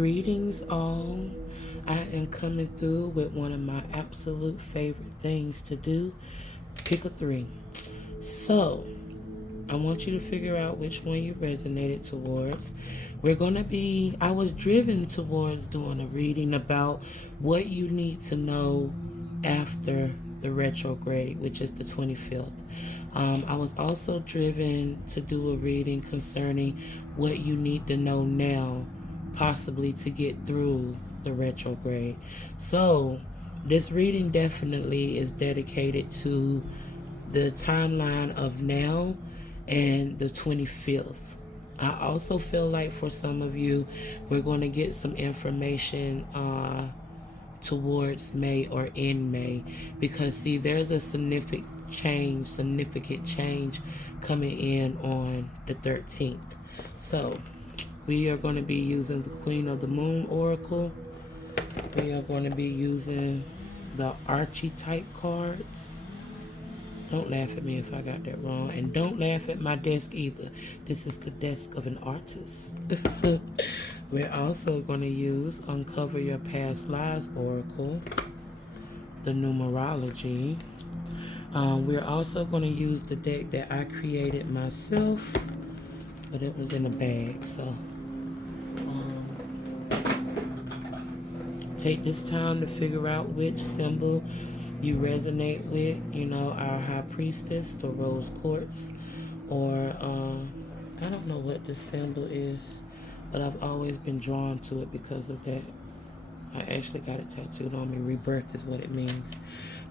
Greetings all. I am coming through with one of my absolute favorite things to do. Pick a 3. So, I want you to figure out which one you resonated towards. I was driven towards doing a reading about what you need to know after the retrograde, which is the 25th. I was also driven to do a reading concerning what you need to know now, possibly to get through the retrograde. So this reading definitely is dedicated to the timeline of now and the 25th. I also feel like for some of you, we're going to get some information towards May or in May, because see, there's a significant change coming in on the 13th. So we are going to be using the Queen of the Moon Oracle. We are going to be using the archetype cards. Don't laugh at me if I got that wrong. And don't laugh at my desk either. This is the desk of an artist. We're also going to use Uncover Your Past Lives Oracle, the numerology. We're also going to use the deck that I created myself, but it was in a bag. So take this time to figure out which symbol you resonate with, our High Priestess, the rose quartz, or I don't know what the symbol is, but I've always been drawn to it because of that. I actually got it tattooed on me. Rebirth is what it means.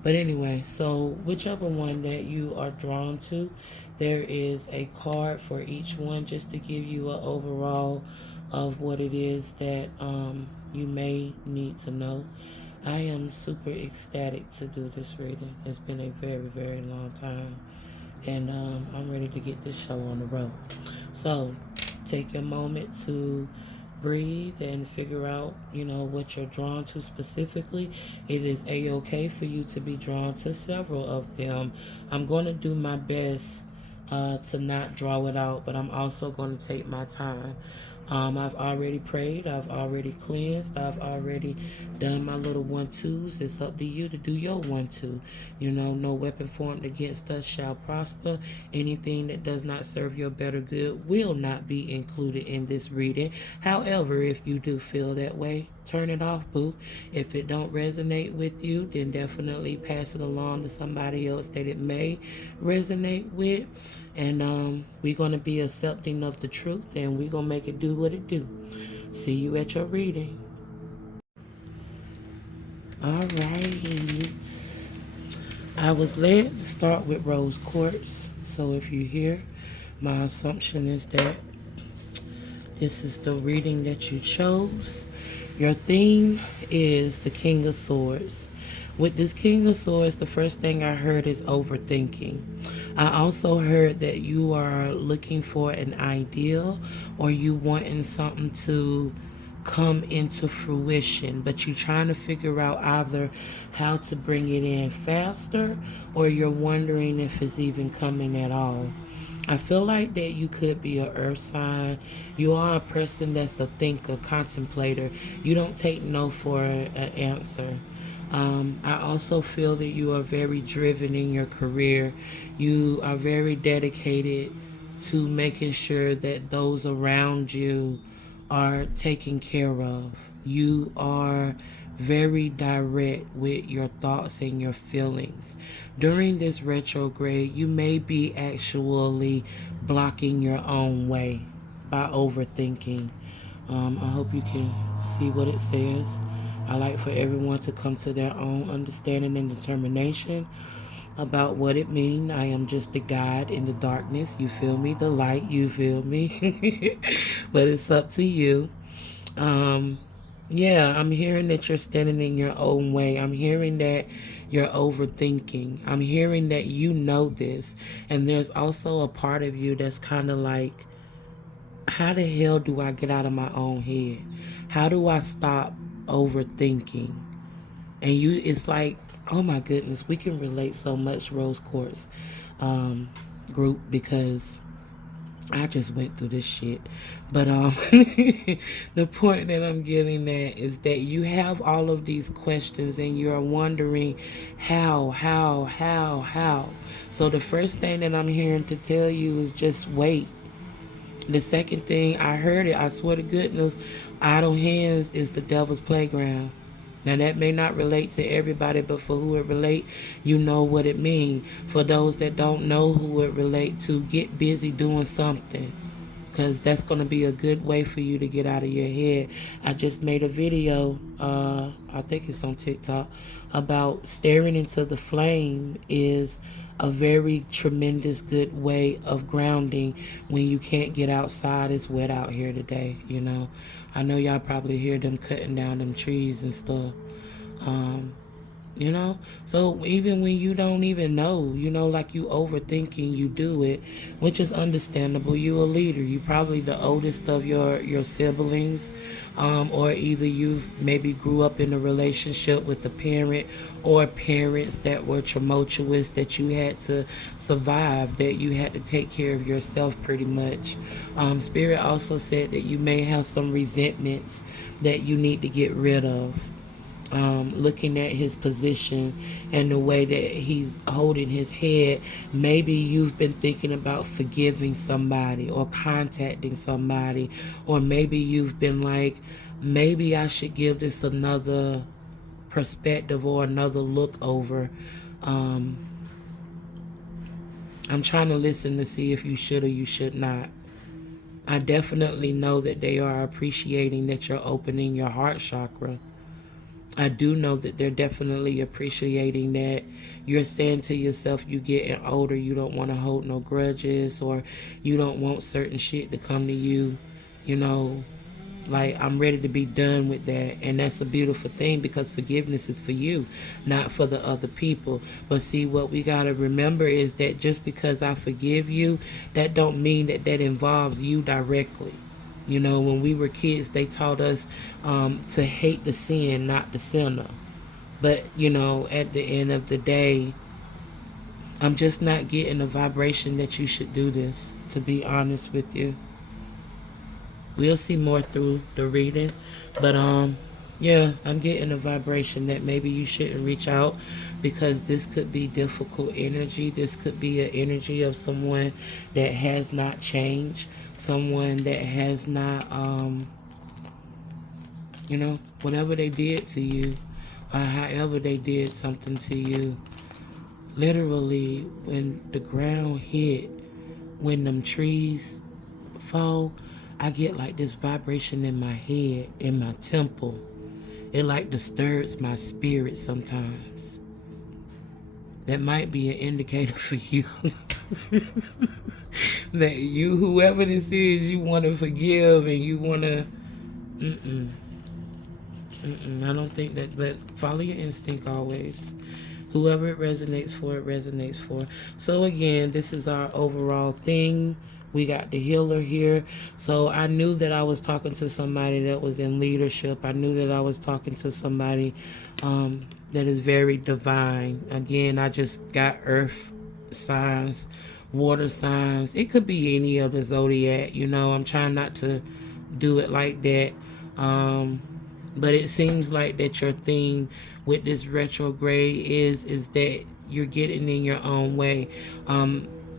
But anyway, so whichever one that you are drawn to, there is a card for each one just to give you an overall of what it is that you may need to know. I am super ecstatic to do this reading. It's been a very, very long time. And I'm ready to get this show on the road. So take a moment to breathe and figure out, what you're drawn to specifically. It is a-okay for you to be drawn to several of them. I'm going to do my best to not draw it out, but I'm also going to take my time. I've already prayed. I've already cleansed. I've already done my little 1-2s. It's up to you to do your 1-2. No weapon formed against us shall prosper. Anything that does not serve your better good will not be included in this reading. However, if you do feel that way, turn it off, boo. If it don't resonate with you, then definitely pass it along to somebody else that it may resonate with. And we're going to be accepting of the truth, and we're going to make it do what it do. See you at your reading. All right. I was led to start with rose quartz. So if you hear, my assumption is that this is the reading that you chose. Your theme is the King of Swords. With this King of Swords, the first thing I heard is overthinking. I also heard that you are looking for an ideal, or you wanting something to come into fruition, but you're trying to figure out either how to bring it in faster, or you're wondering if it's even coming at all. I feel like that you could be an earth sign. You are a person that's a thinker, contemplator. You don't take no for an answer. I also feel that you are very driven in your career. You are very dedicated to making sure that those around you are taken care of. You are very direct with your thoughts and your feelings. During this retrograde, you may be actually blocking your own way by overthinking. I hope you can see what it says. I like for everyone to come to their own understanding and determination about what it means. I am just the guide in the darkness. You feel me? The light, you feel me? But it's up to you. Yeah, I'm hearing that you're standing in your own way. I'm hearing that you're overthinking. I'm hearing that you know this. And there's also a part of you that's kind of like, how the hell do I get out of my own head? How do I stop overthinking? And it's like, oh my goodness, we can relate so much, Rose Quartz group, because I just went through this shit. But the point that I'm getting at is that you have all of these questions and you're wondering how. So the first thing that I'm hearing to tell you is just wait. The second thing, I heard it, I swear to goodness, idle hands is the devil's playground. Now that may not relate to everybody, but for who it relate, you know what it means. For those that don't know who it relate to, get busy doing something, because that's going to be a good way for you to get out of your head. I just made a video, I think it's on TikTok, about staring into the flame is a very tremendous good way of grounding when you can't get outside. It's wet out here today, you know. I know y'all probably hear them cutting down them trees and stuff. You know, so even when you don't even know, you know, like you overthinking, you do it, which is understandable. You a leader. You probably the oldest of your siblings, or either you maybe grew up in a relationship with a parent or parents that were tumultuous, that you had to survive, that you had to take care of yourself pretty much. Spirit also said that you may have some resentments that you need to get rid of. Looking at his position and the way that he's holding his head, maybe you've been thinking about forgiving somebody or contacting somebody, or maybe you've been like, maybe I should give this another perspective or another look over. I'm trying to listen to see if you should or you should not. I definitely know that they are appreciating that you're opening your heart chakra. I do know that they're definitely appreciating that you're saying to yourself, you getting older, you don't want to hold no grudges, or you don't want certain shit to come to you, you know, like I'm ready to be done with that. And that's a beautiful thing, because forgiveness is for you, not for the other people. But see, what we got to remember is that just because I forgive you, that don't mean that that involves you directly. You know, when we were kids, they taught us to hate the sin, not the sinner. But, you know, at the end of the day, I'm just not getting the vibration that you should do this, to be honest with you. We'll see more through the reading. But, yeah, I'm getting a vibration that maybe you shouldn't reach out, because this could be difficult energy. This could be an energy of someone that has not changed, someone that has not, you know, whatever they did to you, or however they did something to you. Literally, when the ground hit, when them trees fall, I get like this vibration in my head, in my temple. It like disturbs my spirit sometimes. That might be an indicator for you. That you, whoever this is, you want to forgive and you want to... I don't think that, but follow your instinct always. Whoever it resonates for, it resonates for. So again, this is our overall thing. We got the healer here. So I knew that I was talking to somebody that was in leadership. I knew that I was talking to somebody that is very divine. Again, I just got earth signs, water signs. It could be any of the zodiac, you know. I'm trying not to do it like that. But it seems like that your thing with this retrograde is that you're getting in your own way.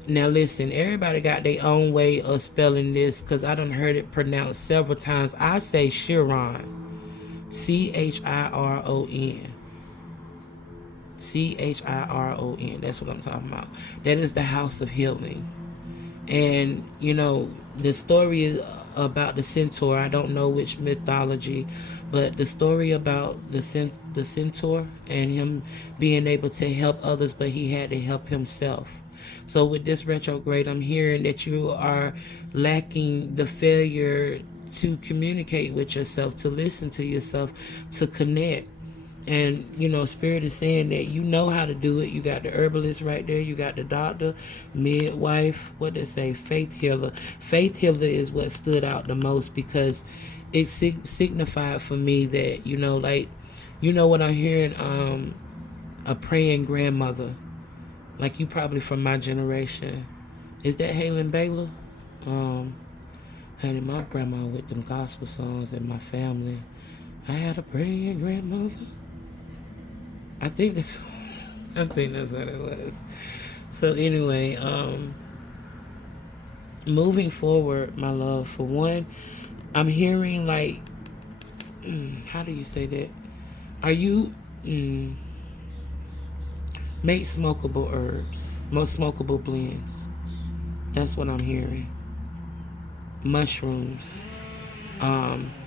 Now listen, everybody got their own way of spelling this, because I done heard it pronounced several times. I say Chiron. Chiron. Chiron. That's what I'm talking about. That is the house of healing. And, you know, the story is about the centaur. I don't know which mythology, but the story about the centaur and him being able to help others, but he had to help himself. So with this retrograde, I'm hearing that you are lacking the failure to communicate with yourself, to listen to yourself, to connect. And, you know, Spirit is saying that you know how to do it. You got the herbalist right there. You got the doctor, midwife, what they say, faith healer. Faith healer is what stood out the most, because it signified for me that, you know, like, you know what I'm hearing, a praying grandmother. Like, you probably from my generation. Is that Halen Baylor? Honey, my grandma with them gospel songs and my family. I had a praying grandmother. I think that's what it was. So anyway, moving forward, my love, for one, I'm hearing like, how do you say that? Are you make smokable herbs, most smokable blends? That's what I'm hearing. Mushrooms.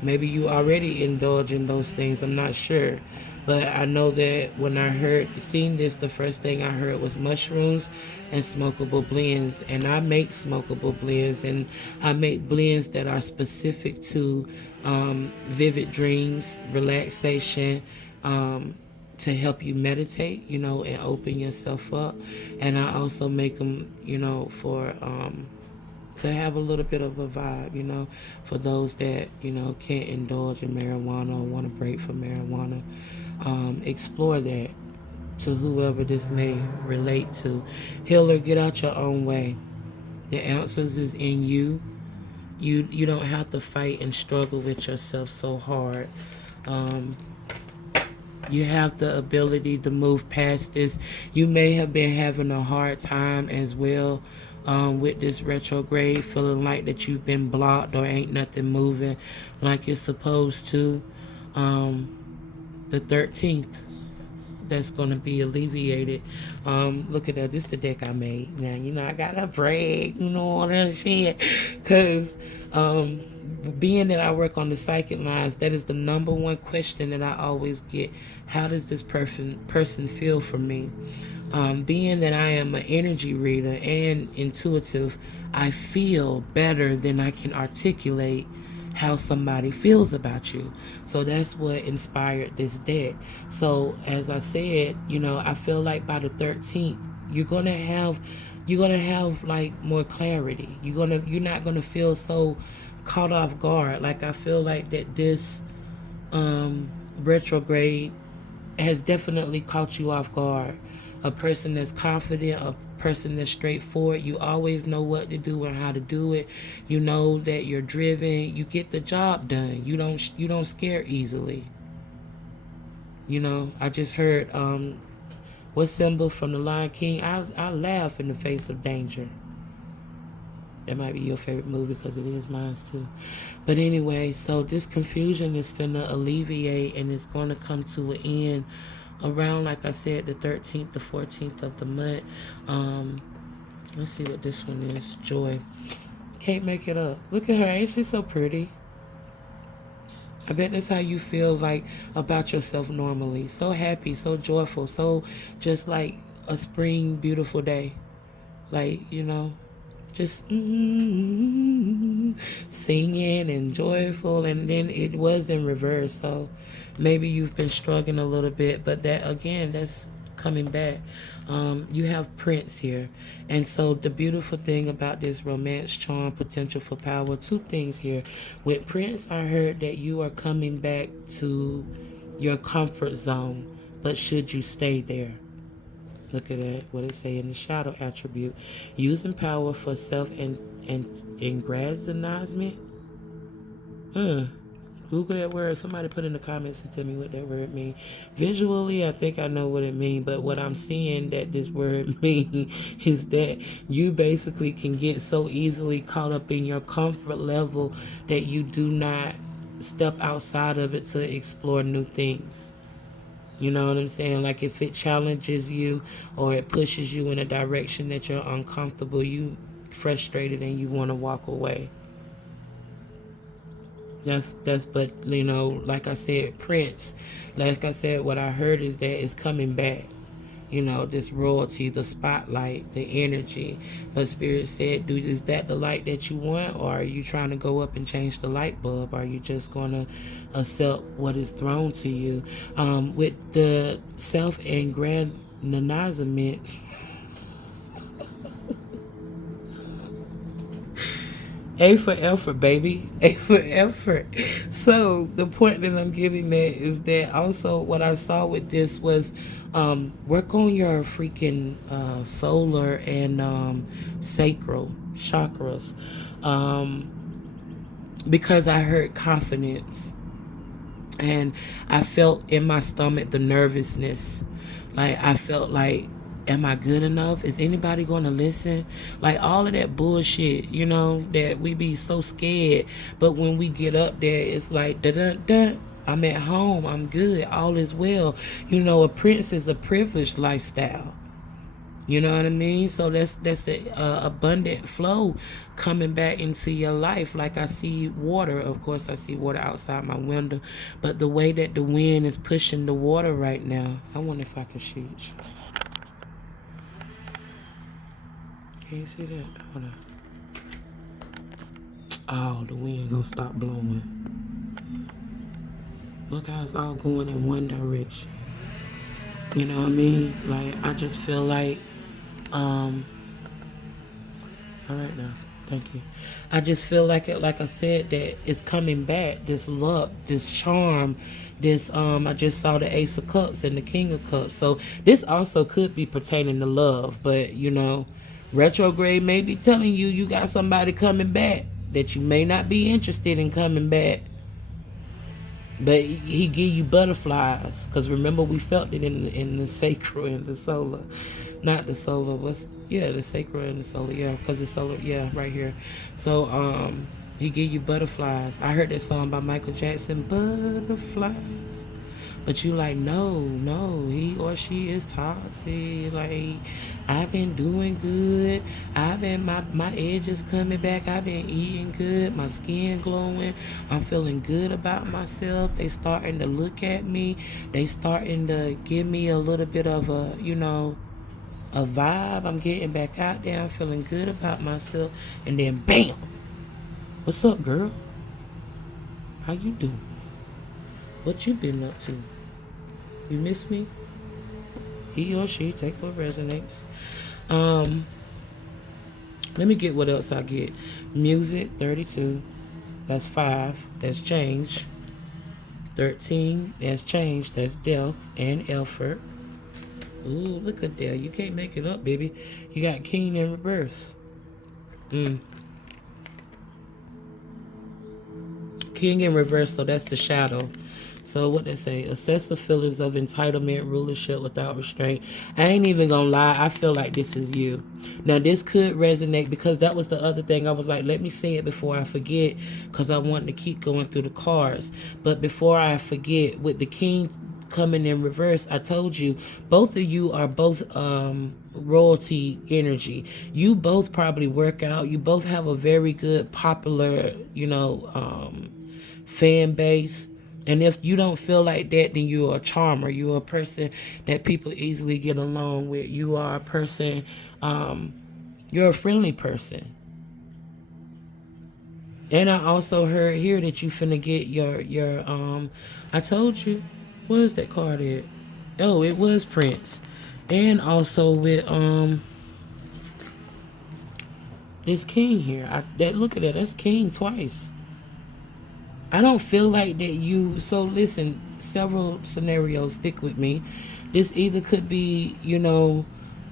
Maybe you already indulge in those things. I'm not sure. But I know that when I seen this, the first thing I heard was mushrooms and smokable blends. And I make smokable blends, and I make blends that are specific to vivid dreams, relaxation, to help you meditate, and open yourself up. And I also make them, for to have a little bit of a vibe, for those that, can't indulge in marijuana or want to break from marijuana. Explore that to whoever this may relate to. Healer, get out your own way. The answers is in you. You don't have to fight and struggle with yourself so hard. You have the ability to move past this. You may have been having a hard time as well with this retrograde, feeling like that you've been blocked or ain't nothing moving like it's supposed to. The 13th, that's going to be alleviated. Look at that. This is the deck I made. Now, I got to brag, all that shit. Because being that I work on the psychic lines, that is the number one question that I always get. How does this person feel for me? Being that I am an energy reader and intuitive, I feel better than I can articulate how somebody feels about you. So that's what inspired this deck. So as I said, I feel like by the 13th, you're gonna have like more clarity. You're not gonna feel so caught off guard. Like, I feel like that this retrograde has definitely caught you off guard. A person that's confident, a person that's straightforward. You always know what to do and how to do it. You know that you're driven. You get the job done. You don't scare easily. I just heard what symbol from the Lion King? I laugh in the face of danger. That might be your favorite movie because it is mine too. But anyway, so this confusion is finna alleviate, and it's gonna come to an end around, like I said, the 13th, the 14th of the month. Let's see what this one is. Joy. Can't make it up. Look at her. Ain't she so pretty? I bet that's how you feel like about yourself normally. So happy, so joyful, so just like a spring, beautiful day. Like, just singing and joyful, and then it was in reverse. So maybe you've been struggling a little bit, but that again, that's coming back. You have Prince here, and so the beautiful thing about this romance, charm, potential for power, two things here. With Prince, I heard that you are coming back to your comfort zone, but should you stay there? Look at that, what it say in the shadow attribute. Using power for self-aggrandizement. Google that word. Somebody put in the comments and tell me what that word means. Visually, I think I know what it means, but what I'm seeing that this word means is that you basically can get so easily caught up in your comfort level that you do not step outside of it to explore new things. You know what I'm saying? Like, if it challenges you or it pushes you in a direction that you're uncomfortable, you frustrated and you want to walk away. But like I said, Prince, like I said, what I heard is that it's coming back. This royalty, the spotlight, the energy. But Spirit said, is that the light that you want, or are you trying to go up and change the light bulb? Are you just going to accept what is thrown to you? With the self-aggrandizement, A for effort, baby. A for effort. So the point that I'm getting at is that also what I saw with this was work on your freaking solar and sacral. chakras. Because I heard confidence. And I felt in my stomach the nervousness. Like, I felt like, am I good enough? Is anybody going to listen? Like, all of that bullshit, you know, that we be so scared. But when we get up there, it's like, da-da-da. I'm at home. I'm good. All is well. You know, a prince is a privileged lifestyle. You know what I mean? So that's a abundant flow coming back into your life. Like, I see water. Of course, I see water outside my window. But the way that the wind is pushing the water right now, I wonder if I can shoot you. Can you see that? Hold on. Oh, the wind gonna stop blowing. Look how it's all going in one direction. You know what I mean? Like, I just feel like, all right now, thank you. I just feel like it, like I said, that it's coming back. This luck, this charm, this, I just saw the Ace of Cups and the King of Cups. So this also could be pertaining to love, but you know, retrograde may be telling you you got somebody coming back that you may not be interested in coming back. But he give you butterflies, because remember we felt it in the sacral and the solar, not the solar. The sacral and the solar, yeah, because the solar, yeah, right here. So he give you butterflies. I heard that song by Michael Jackson, Butterflies. But you like, no, he or she is toxic. Like, I've been doing good. I've been, my edges coming back. I've been eating good. My skin glowing. I'm feeling good about myself. They starting to look at me. They starting to give me a little bit of a, you know, a vibe. I'm getting back out there. I'm feeling good about myself. And then bam. What's up, girl? How you doing? What you been up to? You miss me? He or she, take what resonates. Let me get what else I get. Music, 32. That's 5. That's change. 13. That's change. That's death and effort. Ooh, look at that. You can't make it up, baby. You got king in rebirth. King in reverse, so that's the shadow. So what they say, excessive feelings of entitlement, rulership without restraint. I ain't even gonna lie, I feel like this is you. Now this could resonate, because that was the other thing. I was like, let me say it before I forget, because I wanted to keep going through the cards. But before I forget, with the king coming in reverse, I told you, both of you are both royalty energy. You both probably work out. You both have a very good popular, you know, fan base. And if you don't feel like that, then you're a charmer. You're a person that people easily get along with. You are a person, you're a friendly person. And I also heard here that you finna get your I told you, where's that card at? Oh, it was Prince. And also with this king here. Look at that, that's king twice. I don't feel like that you, so listen, several scenarios, stick with me. This either could be, you know,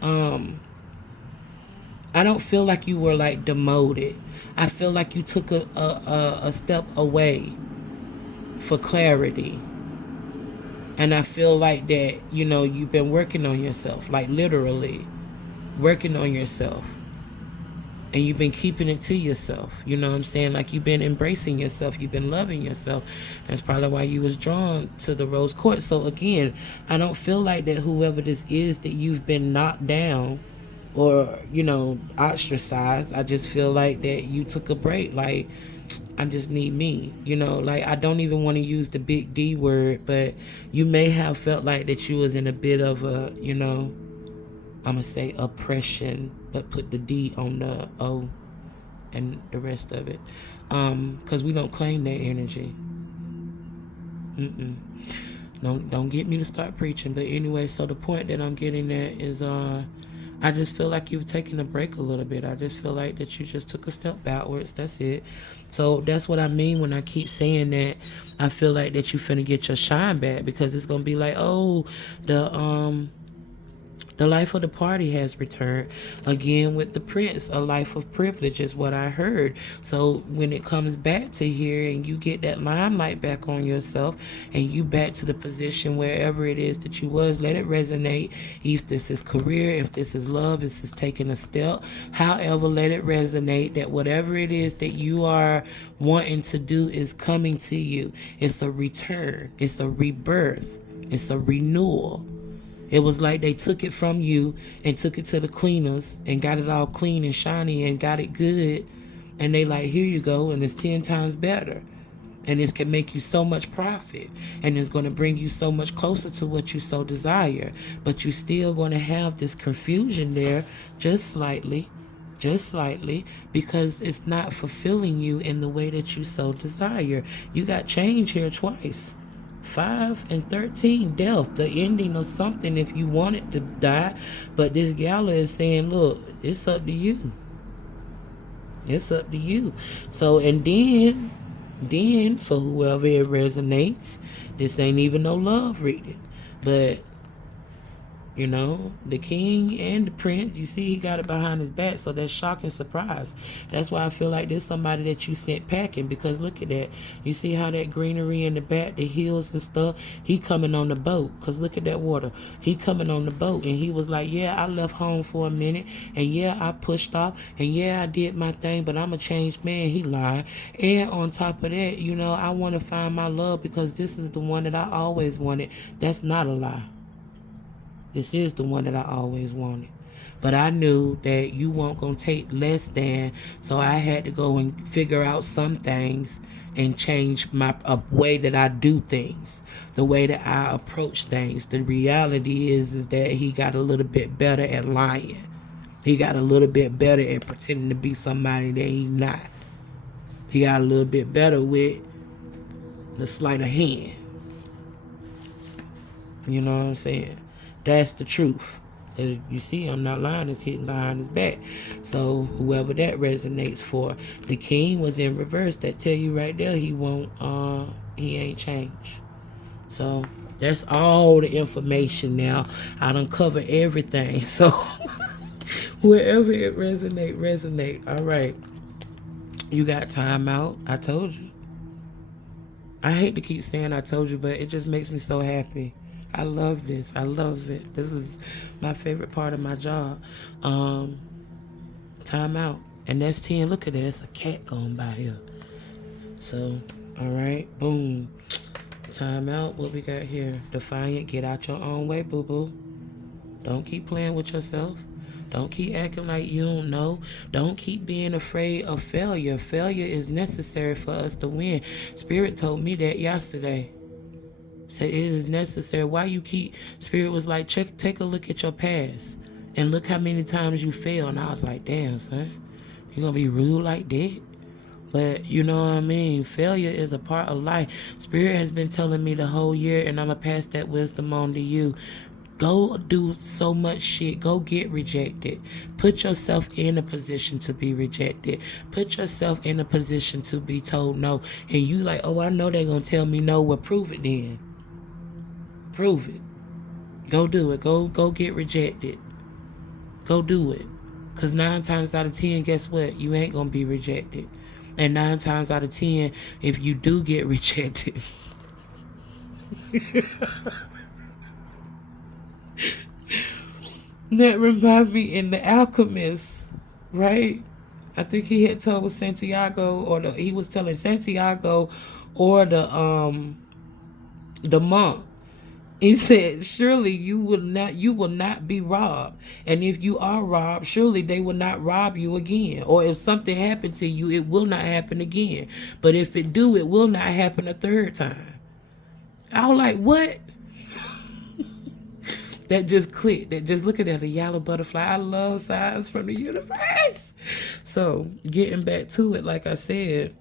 I don't feel like you were like demoted. I feel like you took a step away for clarity. And I feel like that, you know, you've been working on yourself, like literally working on yourself. And you've been keeping it to yourself. You know what I'm saying? Like, you've been embracing yourself. You've been loving yourself. That's probably why you was drawn to the rose quartz. So again, I don't feel like that whoever this is, that you've been knocked down or, you know, ostracized. I just feel like that you took a break. Like, I just need me. You know, like, I don't even want to use the big D word, but you may have felt like that you was in a bit of a, you know, I'm going to say oppression, but put the D on the O and the rest of it. Because we don't claim that energy. Don't get me to start preaching. But anyway, so the point that I'm getting at is I just feel like you've taken a break a little bit. I just feel like that you just took a step backwards. That's it. So that's what I mean when I keep saying that. I feel like that you finna get your shine back, because it's going to be like, oh, the The life of the party has returned. Again, with the prince, a life of privilege is what I heard. So when it comes back to here and you get that limelight back on yourself and you back to the position wherever it is that you was, let it resonate. If this is career, if this is love, this is taking a step. However, let it resonate that whatever it is that you are wanting to do is coming to you. It's a return. It's a rebirth. It's a renewal. It was like they took it from you and took it to the cleaners and got it all clean and shiny and got it good. And they like, here you go, and it's 10 times better. And this can make you so much profit. And it's going to bring you so much closer to what you so desire. But you're still going to have this confusion there just slightly, because it's not fulfilling you in the way that you so desire. You got change here twice. 5 and 13, death, the ending of something if you want it to die. But this gala is saying, look, it's up to you. It's up to you. So, and then for whoever it resonates, this ain't even no love reading. But, you know, the king and the prince, you see he got it behind his back, so that's shock and surprise. That's why I feel like there's somebody that you sent packing, because look at that. You see how that greenery in the back, the hills and stuff, he coming on the boat, because look at that water. He coming on the boat, and he was like, yeah, I left home for a minute, and yeah, I pushed off, and yeah, I did my thing, but I'm a changed man. He lied. And on top of that, you know, I want to find my love because this is the one that I always wanted. That's not a lie. This is the one that I always wanted. But I knew that you weren't going to take less than, so I had to go and figure out some things and change my way that I do things, the way that I approach things. The reality is that he got a little bit better at lying. He got a little bit better at pretending to be somebody that he's not. He got a little bit better with the sleight of hand. You know what I'm saying? That's the truth. You see, I'm not lying. It's hidden behind his back. So whoever that resonates for, the king was in reverse. That tell you right there he won't. He ain't changed. So that's all the information now. I done cover everything. So wherever it resonate. All right. You got time out. I told you. I hate to keep saying I told you, but it just makes me so happy. I love this. I love it. This is my favorite part of my job. Time out. And that's 10. Look at that. It's a cat going by here. So, all right. Boom. Time out. What we got here? Defiant. Get out your own way, boo-boo. Don't keep playing with yourself. Don't keep acting like you don't know. Don't keep being afraid of failure. Failure is necessary for us to win. Spirit told me that yesterday. Said it is necessary. Why you keep... Spirit was like, take a look at your past. And look how many times you fail. And I was like, damn, son. You gonna be rude like that? But you know what I mean? Failure is a part of life. Spirit has been telling me the whole year, and I'm gonna pass that wisdom on to you. Go do so much shit. Go get rejected. Put yourself in a position to be rejected. Put yourself in a position to be told no. And you like, oh, I know they're gonna tell me no. Well, prove it then. Prove it. Go do it. Go get rejected. Go do it. Because 9 times out of 10, guess what? You ain't going to be rejected. And 9 times out of 10, if you do get rejected... That reminds me in The Alchemist, right? I think he had told Santiago, or he was telling Santiago or the monk. He said, surely you will not be robbed. And if you are robbed, surely they will not rob you again. Or if something happened to you, it will not happen again. But if it do, it will not happen a third time. I was like, what? That just clicked. That just looking at the yellow butterfly. I love signs from the universe. So getting back to it, like I said,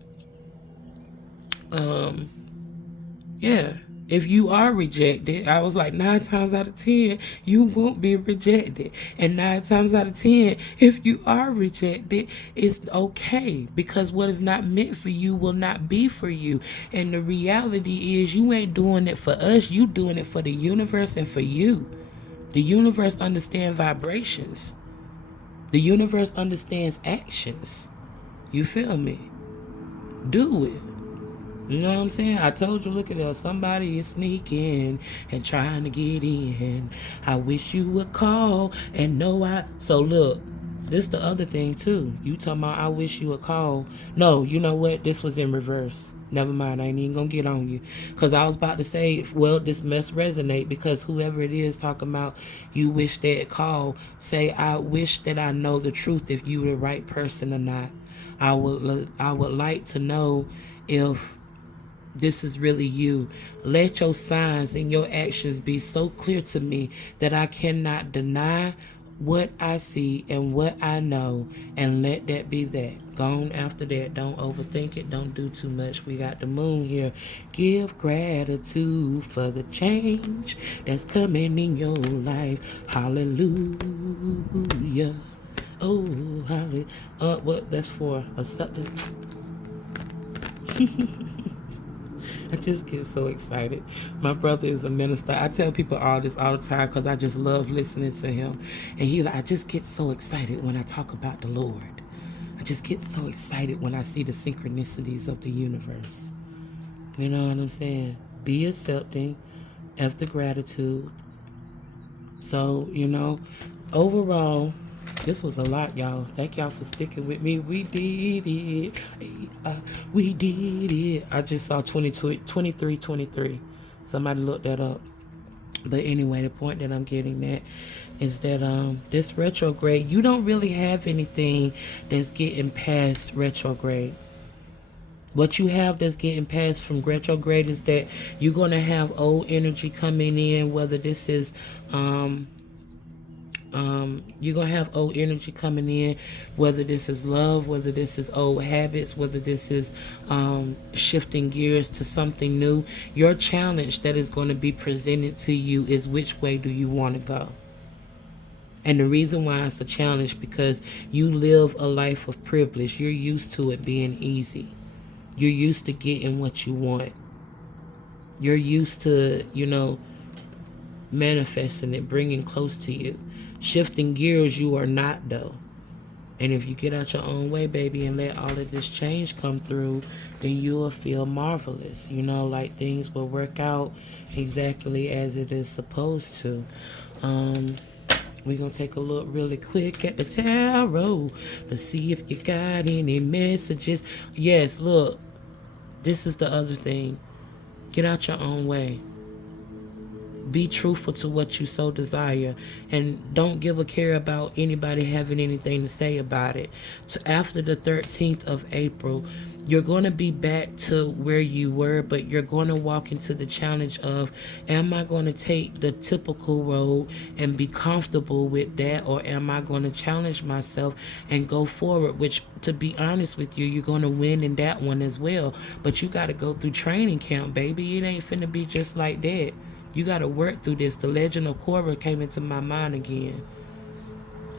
yeah. If you are rejected, I was like 9 times out of 10, you won't be rejected. And 9 times out of 10, if you are rejected, it's okay. Because what is not meant for you will not be for you. And the reality is you ain't doing it for us. You doing it for the universe and for you. The universe understands vibrations. The universe understands actions. You feel me? Do it. You know what I'm saying? I told you, look at that. Somebody is sneaking and trying to get in. I wish you would call and know I... So look, this the other thing too. You talking about I wish you would call. No, you know what? This was in reverse. Never mind. I ain't even gonna get on you. Because I was about to say, well, this must resonate because whoever it is talking about you wish they'd call, say, I wish that I know the truth if you the right person or not. I would like to know if this is really you. Let your signs and your actions be so clear to me that I cannot deny what I see and what I know, and let that be that. Gone after that. Don't overthink it. Don't do too much. We got the moon here. Give gratitude for the change that's coming in your life. Hallelujah. Oh, hallelujah. What that's for? Acceptance. I just get so excited. My brother is a minister. I tell people all this all the time because I just love listening to him. And he's like, I just get so excited when I talk about the Lord. I just get so excited when I see the synchronicities of the universe. You know what I'm saying? Be accepting of the gratitude. So, you know, overall, this was a lot, y'all. Thank y'all for sticking with me. We did it. We did it. I just saw 2323. Somebody looked that up. But anyway, the point that I'm getting at is that this retrograde, you don't really have anything that's getting past retrograde. What you have that's getting past from retrograde is that you're going to have old energy coming in, whether this is... you're going to have old energy coming in, whether this is love, whether this is old habits, whether this is shifting gears to something new. Your challenge that is going to be presented to you is which way do you want to go? And the reason why it's a challenge because you live a life of privilege. You're used to it being easy. You're used to getting what you want. You're used to, you know, manifesting it, bringing close to you. Shifting gears, you are not, though. And if you get out your own way, baby, and let all of this change come through, then you will feel marvelous. You know, like things will work out exactly as it is supposed to. We're going to take a look really quick at the tarot to see if you got any messages. Yes, look, this is the other thing. Get out your own way. Be truthful to what you so desire, and don't give a care about anybody having anything to say about it. So after the 13th of April, you're going to be back to where you were, but you're going to walk into the challenge of, am I going to take the typical road and be comfortable with that, or am I going to challenge myself and go forward? Which, to be honest with you, you're going to win in that one as well. But you got to go through training camp, baby. It ain't finna be just like that. You got to work through this. The legend of Korra came into my mind again.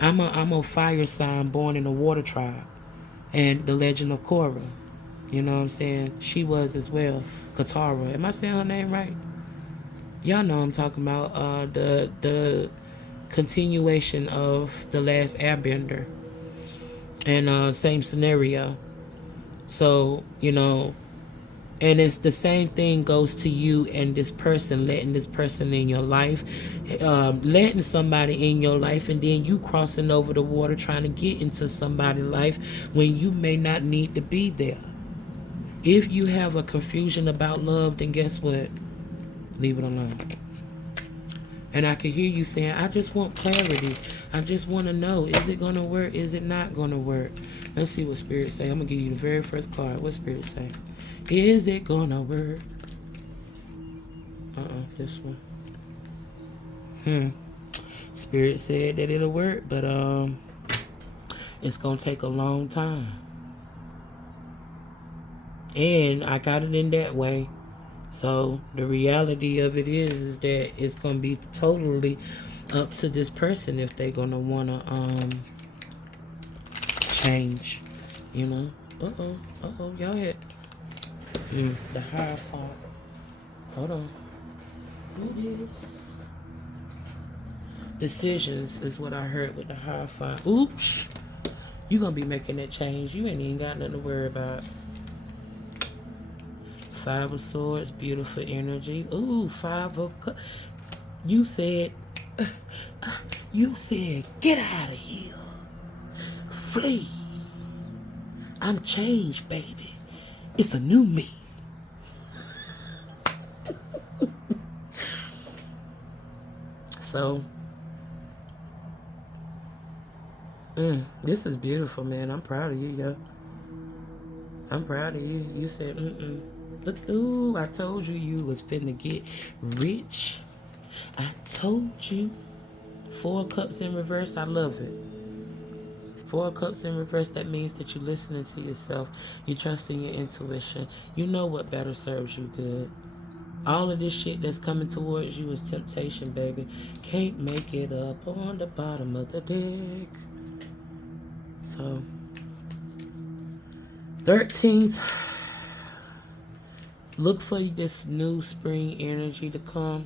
I'm a fire sign born in a water tribe. And the legend of Korra. You know what I'm saying? She was as well. Katara. Am I saying her name right? Y'all know I'm talking about the continuation of The Last Airbender. And same scenario. So, you know... And it's the same thing goes to you and this person, letting this person in your life, letting somebody in your life, and then you crossing over the water trying to get into somebody's life when you may not need to be there. If you have a confusion about love, then guess what? Leave it alone. And I can hear you saying, I just want clarity. I just want to know, is it going to work? Is it not going to work? Let's see what Spirit say. I'm going to give you the very first card. What Spirit say? Is it gonna work? This one. Spirit said that it'll work, but it's gonna take a long time. And I got it in that way. So the reality of it is that it's gonna be totally up to this person if they're gonna wanna change. You know? Y'all had the higher part. Hold on. It is Decisions is what I heard with the high five. Oops. You gonna be making that change. You ain't even got nothing to worry about. Five of Swords, beautiful energy. Ooh, Five of Cups. You said, get out of here. Flee. I'm changed, baby. It's a new me. So, this is beautiful, man. I'm proud of you, yo. I'm proud of you. You said, Look, ooh, I told you you was finna get rich. I told you. 4 cups in reverse, I love it. 4 cups in reverse, that means that you're listening to yourself. You're trusting your intuition. You know what better serves you good. All of this shit that's coming towards you is temptation, baby. Can't make it up on the bottom of the deck. So, 13th. Look for this new spring energy to come.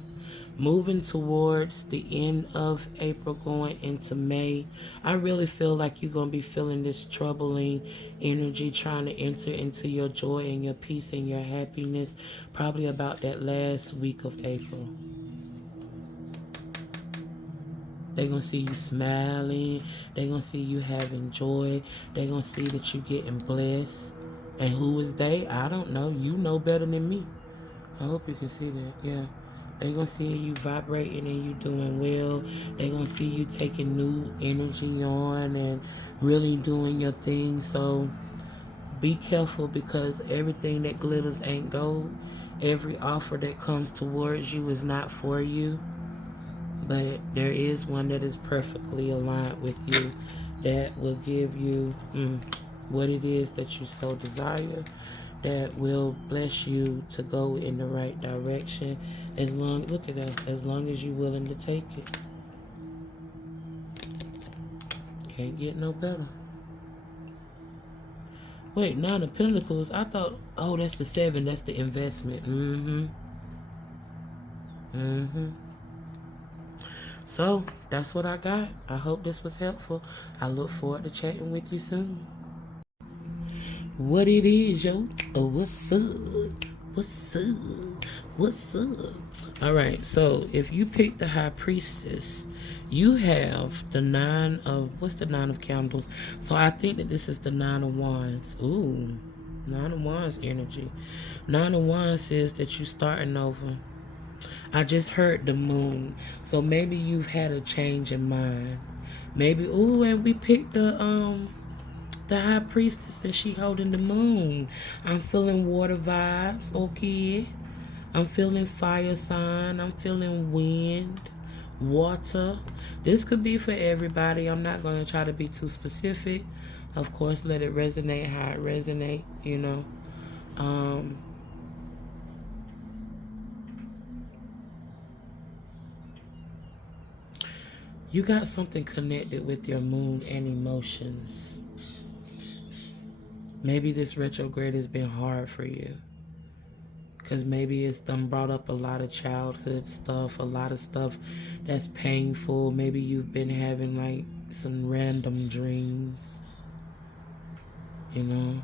Moving towards the end of April, going into May. I really feel like you're going to be feeling this troubling energy trying to enter into your joy and your peace and your happiness. Probably about that last week of April. They're going to see you smiling. They're going to see you having joy. They're going to see that you're getting blessed. And who is they? I don't know. You know better than me. I hope you can see that. Yeah. They're going to see you vibrating and you doing well. They're going to see you taking new energy on and really doing your thing. So be careful, because everything that glitters ain't gold. Every offer that comes towards you is not for you. But there is one that is perfectly aligned with you that will give you what it is that you so desire, that will bless you to go in the right direction. As long, look at that, as long as you're willing to take it. Can't get no better. Wait, 9 of Pentacles. I thought, oh, that's the 7. That's the investment. So, that's what I got. I hope this was helpful. I look forward to chatting with you soon. What it is, yo? Oh, what's up? What's up? What's up? All right, so if you pick the High Priestess, you have the 9 of, what's the 9 of Candles? So I think that this is the 9 of Wands. Ooh, 9 of Wands energy. 9 of Wands says that you're starting over. I just heard the moon. So maybe you've had a change in mind. Maybe, ooh, and we picked the High Priestess and she holding the moon. I'm feeling water vibes, okay? I'm feeling fire sign. I'm feeling wind, water. This could be for everybody. I'm not going to try to be too specific. Of course, let it resonate how it resonate, you know. You got something connected with your moon and emotions. Maybe this retrograde has been hard for you. Because maybe it's done brought up a lot of childhood stuff, a lot of stuff that's painful. Maybe you've been having like some random dreams. You know?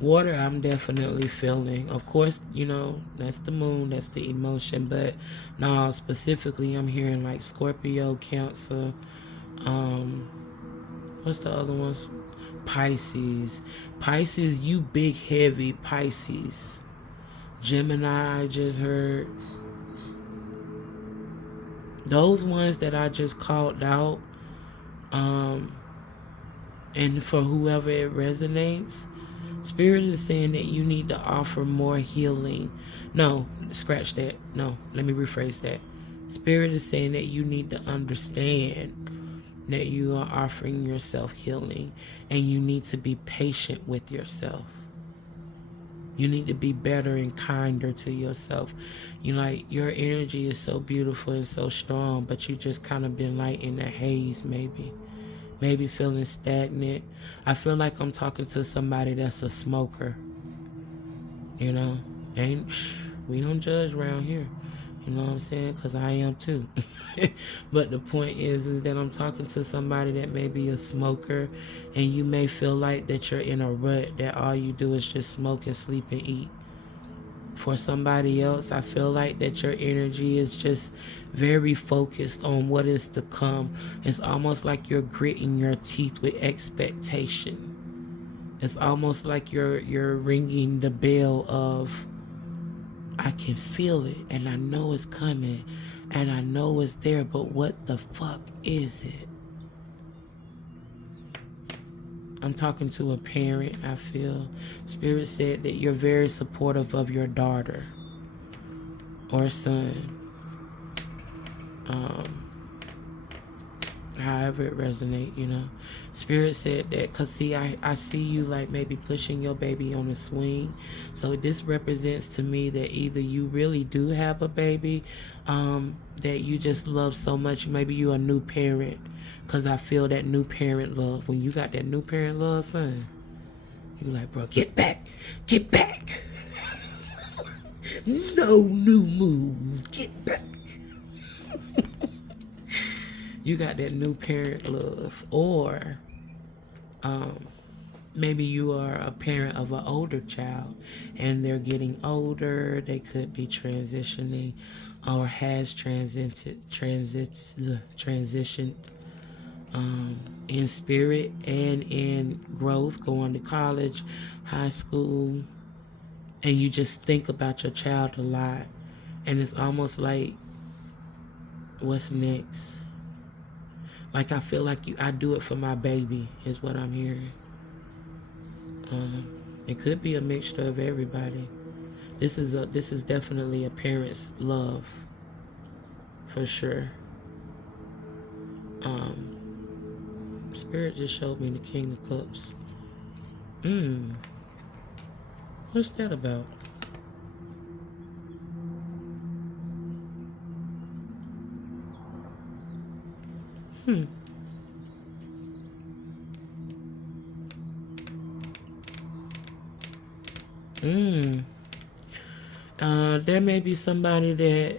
Water, I'm definitely feeling. Of course, you know, that's the moon, that's the emotion. But no, specifically, I'm hearing like Scorpio, Cancer. What's the other ones? Pisces. Pisces, you big, heavy Pisces. Gemini, I just heard. Those ones that I just called out. And for whoever it resonates, Spirit is saying that you need to offer more healing. No, scratch that. No, let me rephrase that. Spirit is saying that you need to understand that you are offering yourself healing, and you need to be patient with yourself. You need to be better and kinder to yourself. You like, your energy is so beautiful and so strong, but you just kind of been like in a haze maybe. Maybe feeling stagnant. I feel like I'm talking to somebody that's a smoker. You know, we don't judge around here. You know what I'm saying? Because I am too. But the point is that I'm talking to somebody that may be a smoker, and you may feel like that you're in a rut, that all you do is just smoke and sleep and eat. For somebody else, I feel like that your energy is just very focused on what is to come. It's almost like you're gritting your teeth with expectation. It's almost like you're ringing the bell of, I can feel it, and I know it's coming, and I know it's there, but what the fuck is it? I'm talking to a parent, I feel. Spirit said that you're very supportive of your daughter or son. However it resonates, you know. Spirit said that, because see, I see you like maybe pushing your baby on a swing. So this represents to me that either you really do have a baby that you just love so much. Maybe you're a new parent, because I feel that new parent love. When you got that new parent love, son, you like, bro, get back, get back. No new moves, get back. You got that new parent love. Or maybe you are a parent of an older child and they're getting older. They could be transitioning or has transitioned in spirit and in growth, going to college, high school, and you just think about your child a lot. And it's almost like, what's next? Like, I feel like I do it for my baby, is what I'm hearing. It could be a mixture of everybody. This is definitely a parent's love, for sure. Spirit just showed me the King of Cups. What's that about? There may be somebody that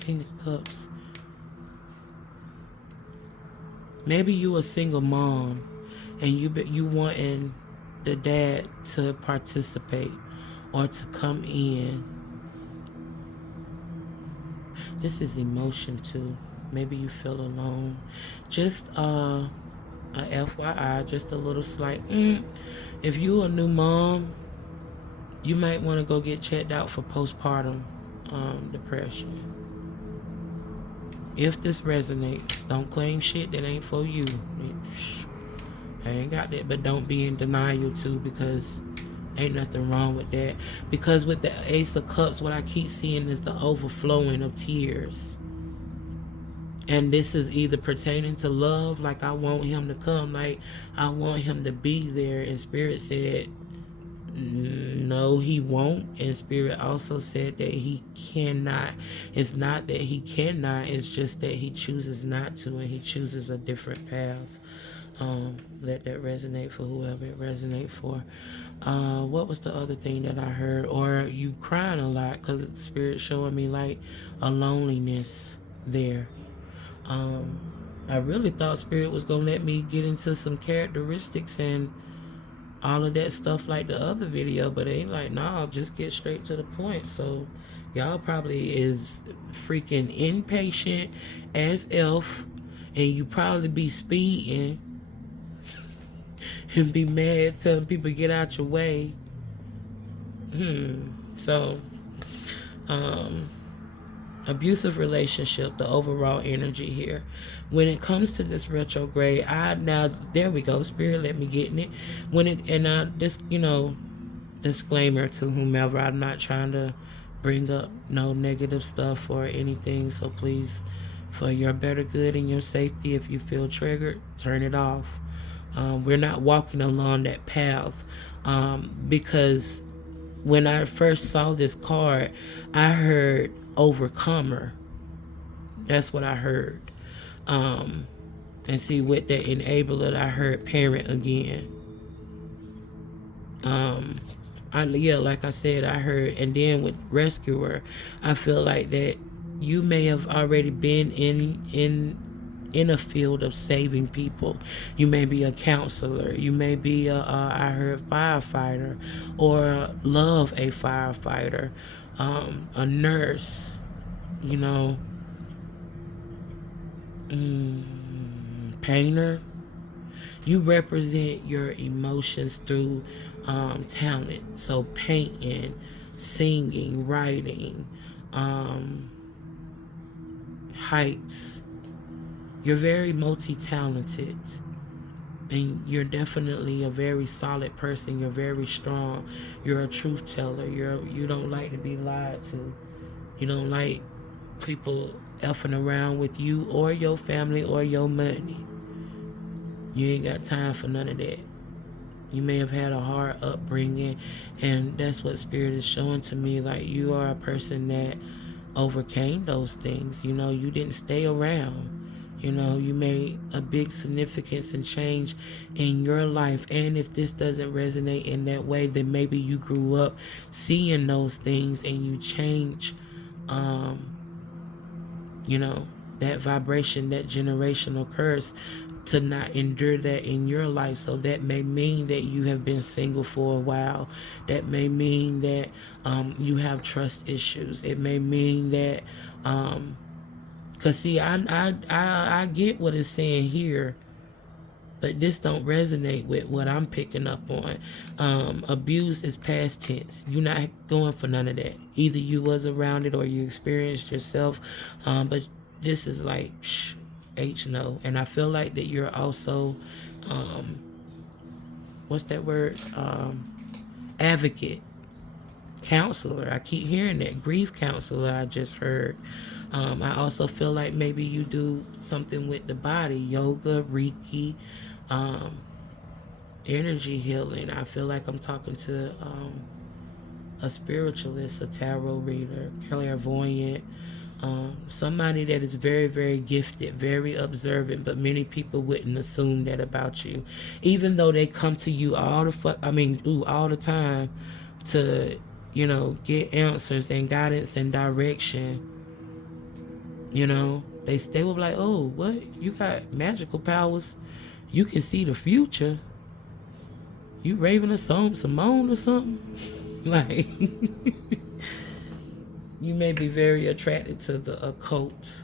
King of Cups. Maybe you a single mom and you wanting the dad to participate or to come in. This is emotion too. Maybe you feel alone. Just a FYI, just a little slight. If you a new mom, you might want to go get checked out for postpartum depression. If this resonates, don't claim shit that ain't for you. I ain't got that, but don't be in denial too, because ain't nothing wrong with that. Because with the Ace of Cups, what I keep seeing is the overflowing of tears. And this is either pertaining to love, like I want him to come, like I want him to be there. And Spirit said, no, he won't. And Spirit also said that he cannot. It's not that he cannot, it's just that he chooses not to, and he chooses a different path. Let that resonate for whoever it resonates for. What was the other thing that I heard? Or you crying a lot, because Spirit showing me like a loneliness there. I really thought Spirit was gonna let me get into some characteristics and all of that stuff like the other video, but they like, nah, just get straight to the point. So y'all probably is freaking impatient as elf, and you probably be speeding and be mad telling people get out your way. So abusive relationship, the overall energy here. When it comes to this retrograde, now there we go, Spirit let me get in it. This, disclaimer to whomever, I'm not trying to bring up no negative stuff or anything, so please, for your better good and your safety, if you feel triggered, turn it off. We're not walking along that path, because when I first saw this card, I heard overcomer. That's what I heard. And see, with the enabler, I heard parent again. Yeah, like I said, I heard. And then with rescuer, I feel like that you may have already been in a field of saving people. You may be a counselor. You may be I heard firefighter, or love a firefighter, a nurse. You know, painter. You represent your emotions through talent. So painting, singing, writing, hikes. You're very multi-talented, and you're definitely a very solid person. You're very strong. You're a truth teller. You don't like to be lied to. You don't like people effing around with you or your family or your money. You ain't got time for none of that. You may have had a hard upbringing, and that's what Spirit is showing to me. Like, you are a person that overcame those things. You know, you didn't stay around. You know, you made a big significance and change in your life. And if this doesn't resonate in that way, then maybe you grew up seeing those things and you change, you know, that vibration, that generational curse, to not endure that in your life. So that may mean that you have been single for a while. That may mean that you have trust issues. It may mean that because see, I get what it's saying here, but this don't resonate with what I'm picking up on. Abuse is past tense. You're not going for none of that. Either you was around it or you experienced yourself, but this is like H no. And I feel like that you're also what's that word, advocate, counselor. I keep hearing that. Grief counselor, I just heard. I also feel like maybe you do something with the body, yoga, Reiki, energy healing. I feel like I'm talking to a spiritualist, a tarot reader, clairvoyant, somebody that is very, very gifted, very observant, but many people wouldn't assume that about you, even though they come to you all the time to, you know, get answers and guidance and direction. You know, they will be like, oh, what? You got magical powers? You can see the future? You Raven or Simone or something? Like, you may be very attracted to the occult.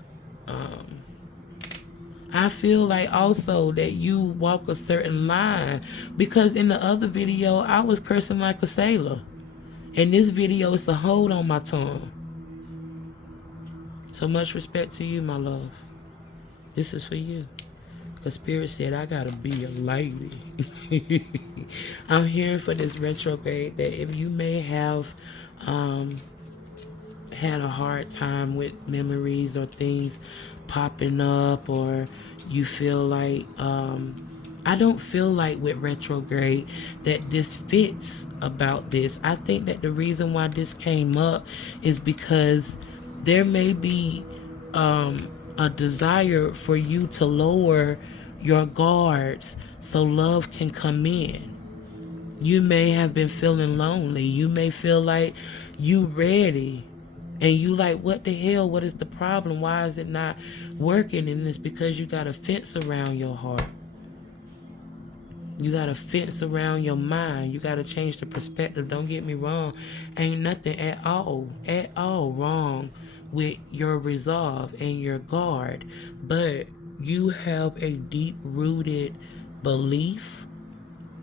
I feel like also that you walk a certain line, because in the other video, I was cursing like a sailor. In this video, it's a hold on my tongue. So much respect to you, my love. This is for you. Because Spirit said, I gotta be a lady. I'm hearing for this retrograde that if you may have had a hard time with memories or things popping up, or you feel like I don't feel like with retrograde that this fits about this. I think that the reason why this came up is because there may be a desire for you to lower your guards so love can come in. You may have been feeling lonely. You may feel like you ready. And you like, what the hell? What is the problem? Why is it not working? And it's because you got a fence around your heart. You got a fence around your mind. You got to change the perspective. Don't get me wrong. Ain't nothing at all wrong with your resolve and your guard. But you have a deep-rooted belief,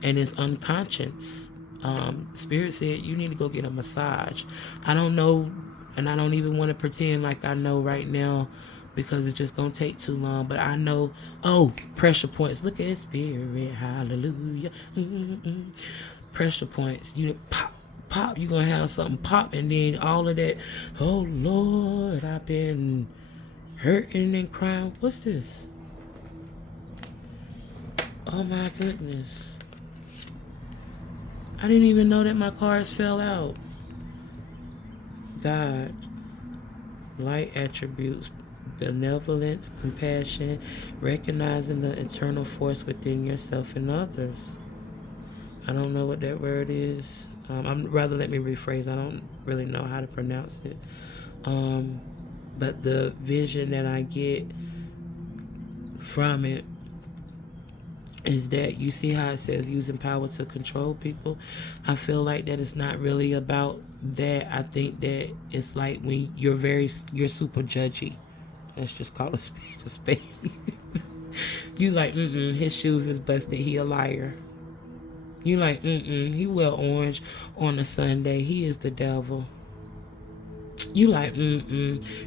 and it's unconscious. Spirit said you need to go get a massage. I don't know, and I don't even want to pretend like I know right now, because it's just gonna take too long. But I know, pressure points. Look at Spirit, hallelujah. Pressure points. You pop, you're gonna have something pop, and then all of that, oh Lord, I've been hurting and crying. What's this? Oh my goodness, I didn't even know that my cards fell out. God, light attributes, benevolence, compassion, recognizing the internal force within yourself and others. I don't know what that word is. Rather, let me rephrase. I don't really know how to pronounce it. But the vision that I get from it is that you see how it says using power to control people. I feel like that it's not really about that. I think that it's like when you're super judgy. Let's just call a spade a spade. You like, his shoes is busted, he a liar. You like, he wear orange on a Sunday, he is the devil. You like,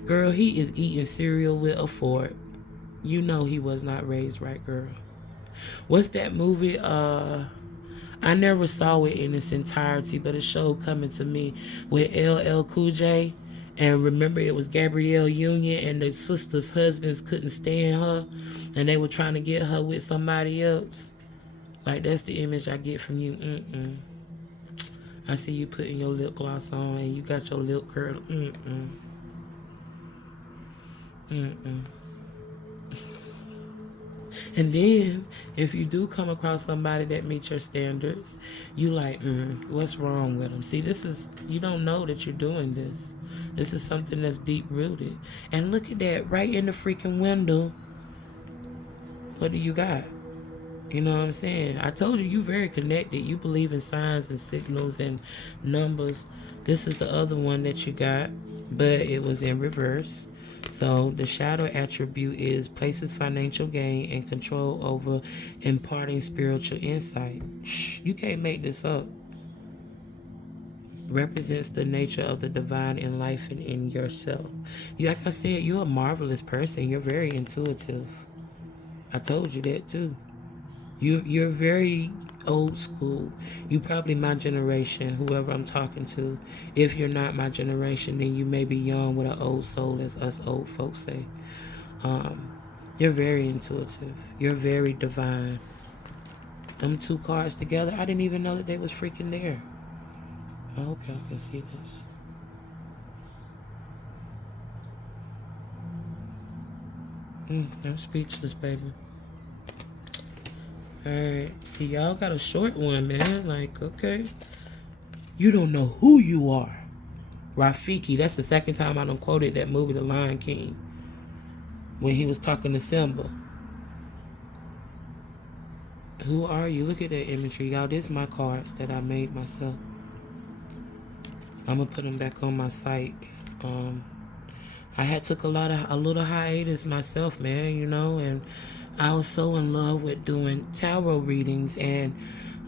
girl, he is eating cereal with a fork. You know he was not raised right, girl. What's that movie? I never saw it in its entirety, but a show coming to me with LL Cool J. And remember, it was Gabrielle Union, and the sisters' husbands couldn't stand her, and they were trying to get her with somebody else. Like, that's the image I get from you. I see you putting your lip gloss on, and you got your lip curl. And then, if you do come across somebody that meets your standards, you like, what's wrong with them? See, this is, you don't know that you're doing this. This is something that's deep-rooted. And look at that, right in the freaking window. What do you got? You know what I'm saying? I told you, you very connected. You believe in signs and signals and numbers. This is the other one that you got, but it was in reverse. So the shadow attribute is places financial gain and control over imparting spiritual insight. You can't make this up. Represents the nature of the divine in life and in yourself. Like I said, you're a marvelous person. You're very intuitive. I told you that too. You're very old school. You probably my generation, whoever I'm talking to. If you're not my generation, then you may be young with an old soul, as us old folks say. You're very intuitive. You're very divine. Them two cards together, I didn't even know that they was freaking there. I hope y'all can see this. I'm speechless, baby. Alright, see, y'all got a short one, man. Like, okay. You don't know who you are. Rafiki, that's the second time I done quoted that movie, The Lion King. When he was talking to Simba. Who are you? Look at that imagery, y'all. This is my cards that I made myself. I'm gonna put them back on my site. I had took a little hiatus myself, man, you know, and I was so in love with doing tarot readings, and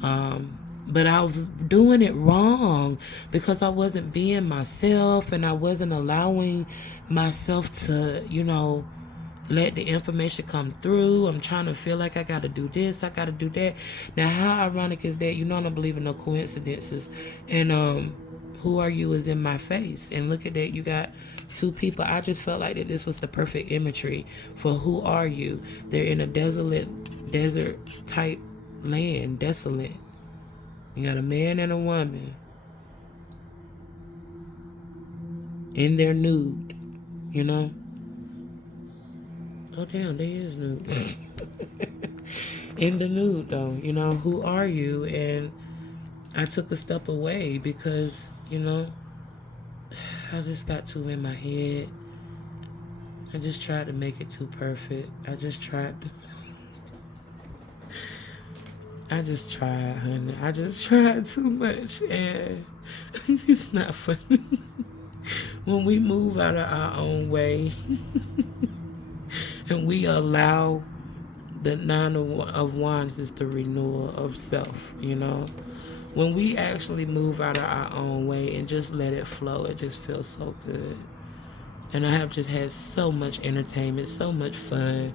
but I was doing it wrong because I wasn't being myself, and I wasn't allowing myself to, you know, let the information come through. I'm trying to feel like I got to do this, I got to do that. Now, how ironic is that? You know, I don't believe in no coincidences. And who are you is in my face. And look at that, you got two people. I just felt like that this was the perfect imagery for who are you. They're in a desert type land, desolate. You got a man and a woman in their nude, you know. Oh damn, they is nude. In the nude though, you know. Who are you? And I took a step away because, you know, I just got too in my head. I just tried to make it too perfect. I just tried, honey. I just tried too much, and it's not funny. When we move out of our own way and we allow the Nine of Wands is the renewal of self, you know. When we actually move out of our own way and just let it flow, it just feels so good. And I have just had so much entertainment, so much fun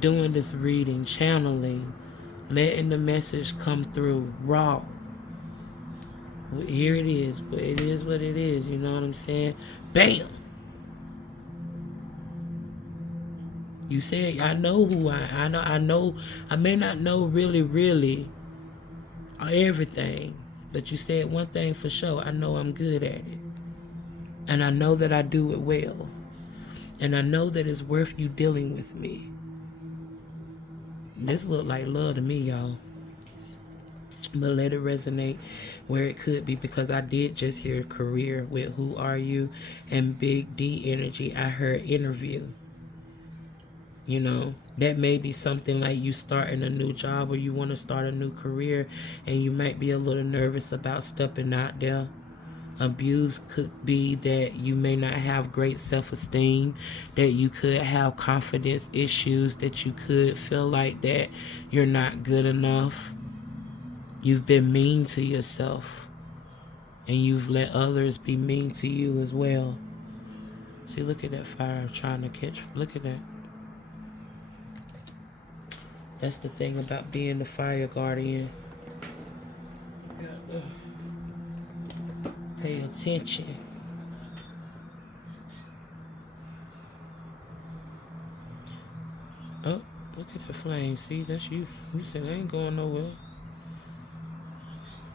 doing this reading, channeling, letting the message come through raw. Here it is. It is what it is, you know what I'm saying? Bam! You said, I know who I know. I may not know really everything, but you said one thing for sure. I know I'm good at it, and I know that I do it well, and I know that it's worth you dealing with me. This look like love to me, y'all. But let it resonate where it could be, because I did just hear career with who are you, and big D energy, I heard interview. You know, that may be something like you starting a new job, or you want to start a new career, and you might be a little nervous about stepping out there. Abuse could be that you may not have great self-esteem, that you could have confidence issues, that you could feel like that you're not good enough. You've been mean to yourself, and you've let others be mean to you as well. See, look at that fire trying to catch. Look at that. That's the thing about being the fire guardian. You got to pay attention. Oh, look at that flame. See, that's you. You said I ain't going nowhere.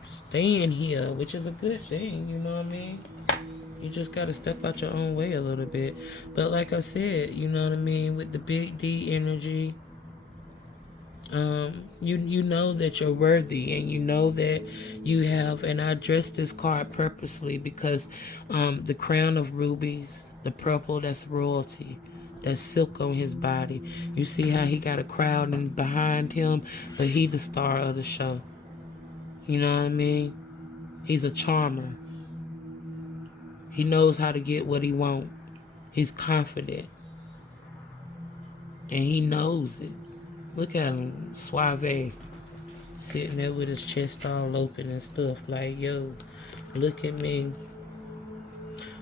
Staying here, which is a good thing, you know what I mean? You just got to step out your own way a little bit. But like I said, you know what I mean, with the big D energy, you know that you're worthy, and you know that you have, and I addressed this card purposely because the crown of rubies, the purple, that's royalty. That's silk on his body. You see how he got a crowd and behind him, but he the star of the show. You know what I mean? He's a charmer. He knows how to get what he wants. He's confident. And he knows it. Look at him, suave. Sitting there with his chest all open and stuff. Like, yo, look at me.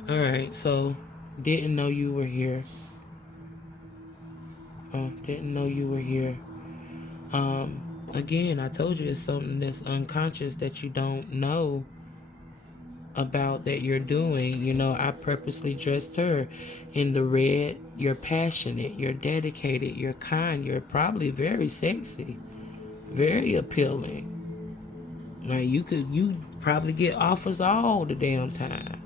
Alright, so, didn't know you were here. Didn't know you were here. Again, I told you it's something that's unconscious that you don't know about that you're doing. You know, I purposely dressed her in the red. You're passionate, you're dedicated, you're kind, you're probably very sexy, very appealing. Like you probably get offers all the damn time.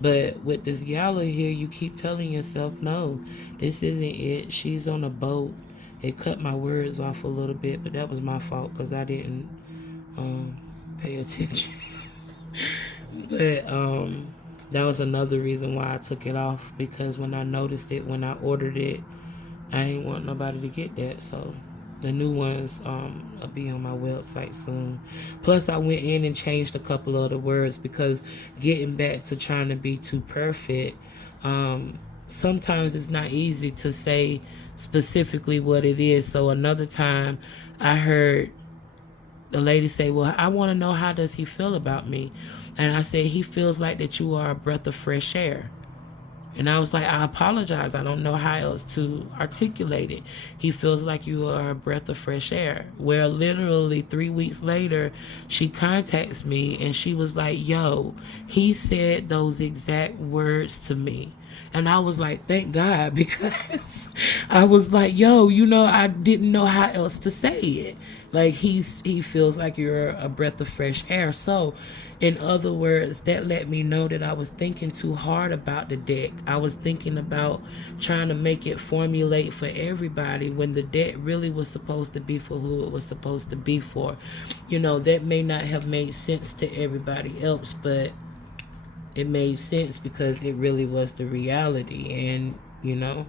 But with this gala here, you keep telling yourself, no, this isn't it. She's on a boat. It cut my words off a little bit, but that was my fault because I didn't pay attention. But that was another reason why I took it off, because when I noticed it, when I ordered it, I ain't want nobody to get that. So the new ones will be on my website soon. Plus, I went in and changed a couple of the words, because getting back to trying to be too perfect, sometimes it's not easy to say specifically what it is. So another time I heard the lady say, well, I want to know, how does he feel about me? And I said, he feels like that you are a breath of fresh air. And I was like, I apologize. I don't know how else to articulate it. He feels like you are a breath of fresh air. Where literally 3 weeks later, she contacts me and she was like, yo, he said those exact words to me. And I was like, thank God, because I was like, yo, you know, I didn't know how else to say it. Like, he feels like you're a breath of fresh air. So, in other words, that let me know that I was thinking too hard about the deck. I was thinking about trying to make it formulate for everybody, when the deck really was supposed to be for who it was supposed to be for. You know, that may not have made sense to everybody else, but it made sense because it really was the reality. And, you know,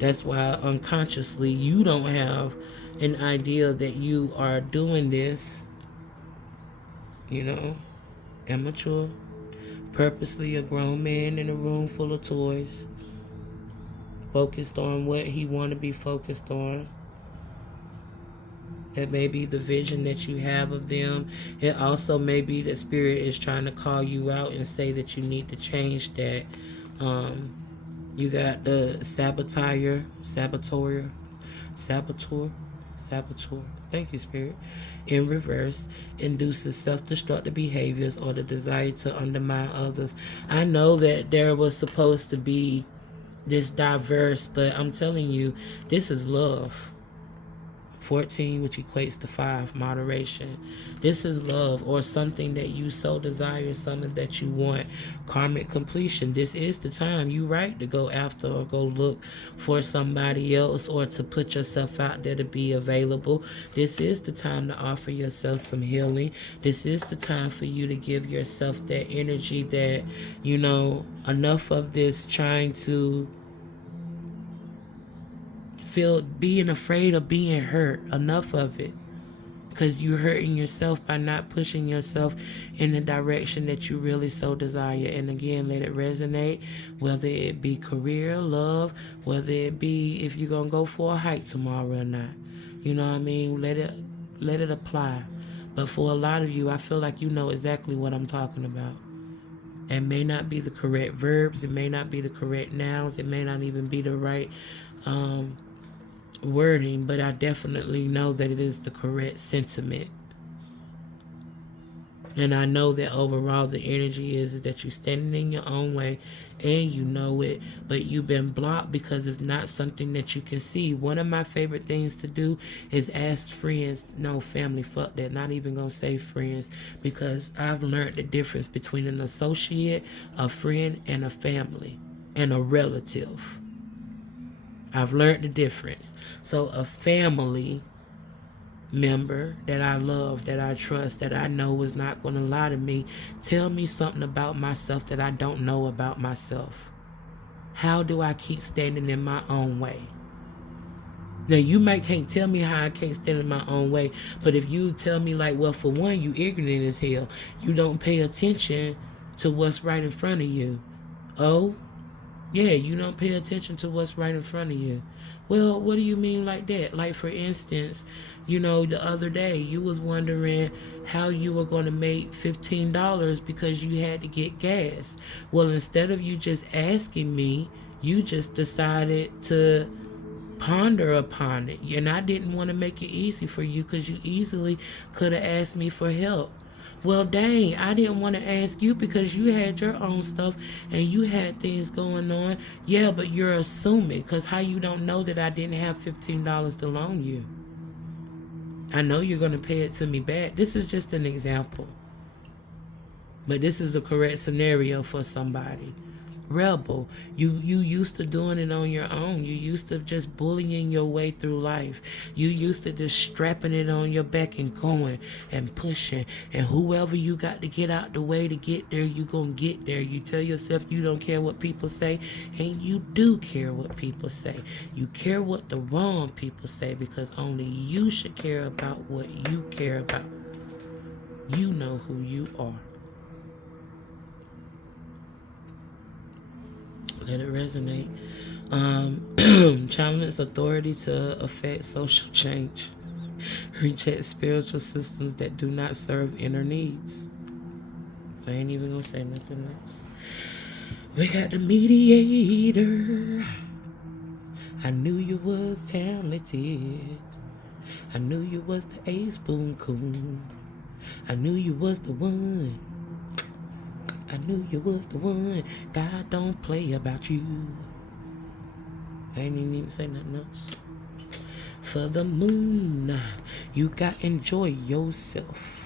that's why unconsciously you don't have an idea that you are doing this, you know, immature, purposely a grown man in a room full of toys, focused on what he want to be focused on. That may be the vision that you have of them. It also may be that spirit is trying to call you out and say that you need to change that. You got the saboteur. Thank you, spirit. In reverse, induces self-destructive behaviors or the desire to undermine others. I know that there was supposed to be this diverse, but I'm telling you, this is love. 14, which equates to 5, moderation. This is love, or something that you so desire, something that you want. Karmic completion. This is the time you right to go after or go look for somebody else, or to put yourself out there to be available. This is the time to offer yourself some healing. This is the time for you to give yourself that energy that, you know, enough of this trying to feel being afraid of being hurt. Enough of it. Because you're hurting yourself by not pushing yourself in the direction that you really so desire. And again, let it resonate, whether it be career, love, whether it be if you're going to go for a hike tomorrow or not. You know what I mean? Let it apply. But for a lot of you, I feel like you know exactly what I'm talking about. It may not be the correct verbs. It may not be the correct nouns. It may not even be the right wording, but I definitely know that it is the correct sentiment. And I know that overall the energy is that you're standing in your own way and you know it, but you've been blocked because it's not something that you can see. One of my favorite things to do is ask friends, no, family, fuck that, not even gonna say friends, because I've learned the difference between an associate, a friend, and a family, and a relative. I've learned the difference. So a family member that I love, that I trust, that I know is not going to lie to me, tell me something about myself that I don't know about myself. How do I keep standing in my own way? Now, you can't tell me how I can't stand in my own way, but if you tell me like, well, for one, you ignorant as hell. You don't pay attention to what's right in front of you. Oh? Yeah, you don't pay attention to what's right in front of you. Well, what do you mean like that? Like, for instance, you know, the other day you was wondering how you were going to make $15 because you had to get gas. Well, instead of you just asking me, you just decided to ponder upon it. And I didn't want to make it easy for you because you easily could have asked me for help. Well, dang, I didn't want to ask you because you had your own stuff and you had things going on. Yeah, but you're assuming, because how you don't know that I didn't have $15 to loan you? I know you're going to pay it to me back. This is just an example. But this is a correct scenario for somebody. Rebel, you used to doing it on your own. You used to just bullying your way through life. You used to just strapping it on your back and going and pushing. And whoever you got to get out the way to get there, you gonna get there. You tell yourself you don't care what people say, and you do care what people say. You care what the wrong people say, because only you should care about what you care about. You know who you are. Let it resonate. Challenge authority to affect social change. Reject spiritual systems that do not serve inner needs. I ain't even gonna say nothing else. We got the mediator. I knew you was talented. I knew you was the ace boom coon. I knew you was the one. I knew you was the one. God don't play about you. I ain't even need to say nothing else. For the moon, you got to enjoy yourself.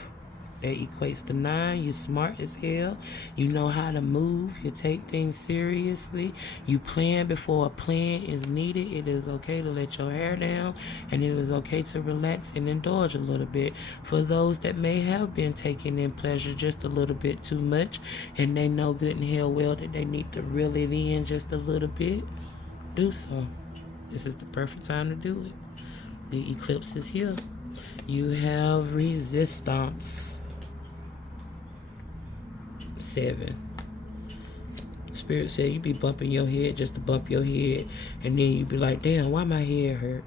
That equates to 9. You smart as hell. You know how to move. You take things seriously. You plan before a plan is needed. It is okay to let your hair down, and it is okay to relax and indulge a little bit. For those that may have been taking in pleasure just a little bit too much, and they know good and hell well that they need to reel it in just a little bit, do so. This is the perfect time to do it. The eclipse is here. You have resistance. 7. Spirit said you be bumping your head just to bump your head, and then you be like, damn, why my head hurt?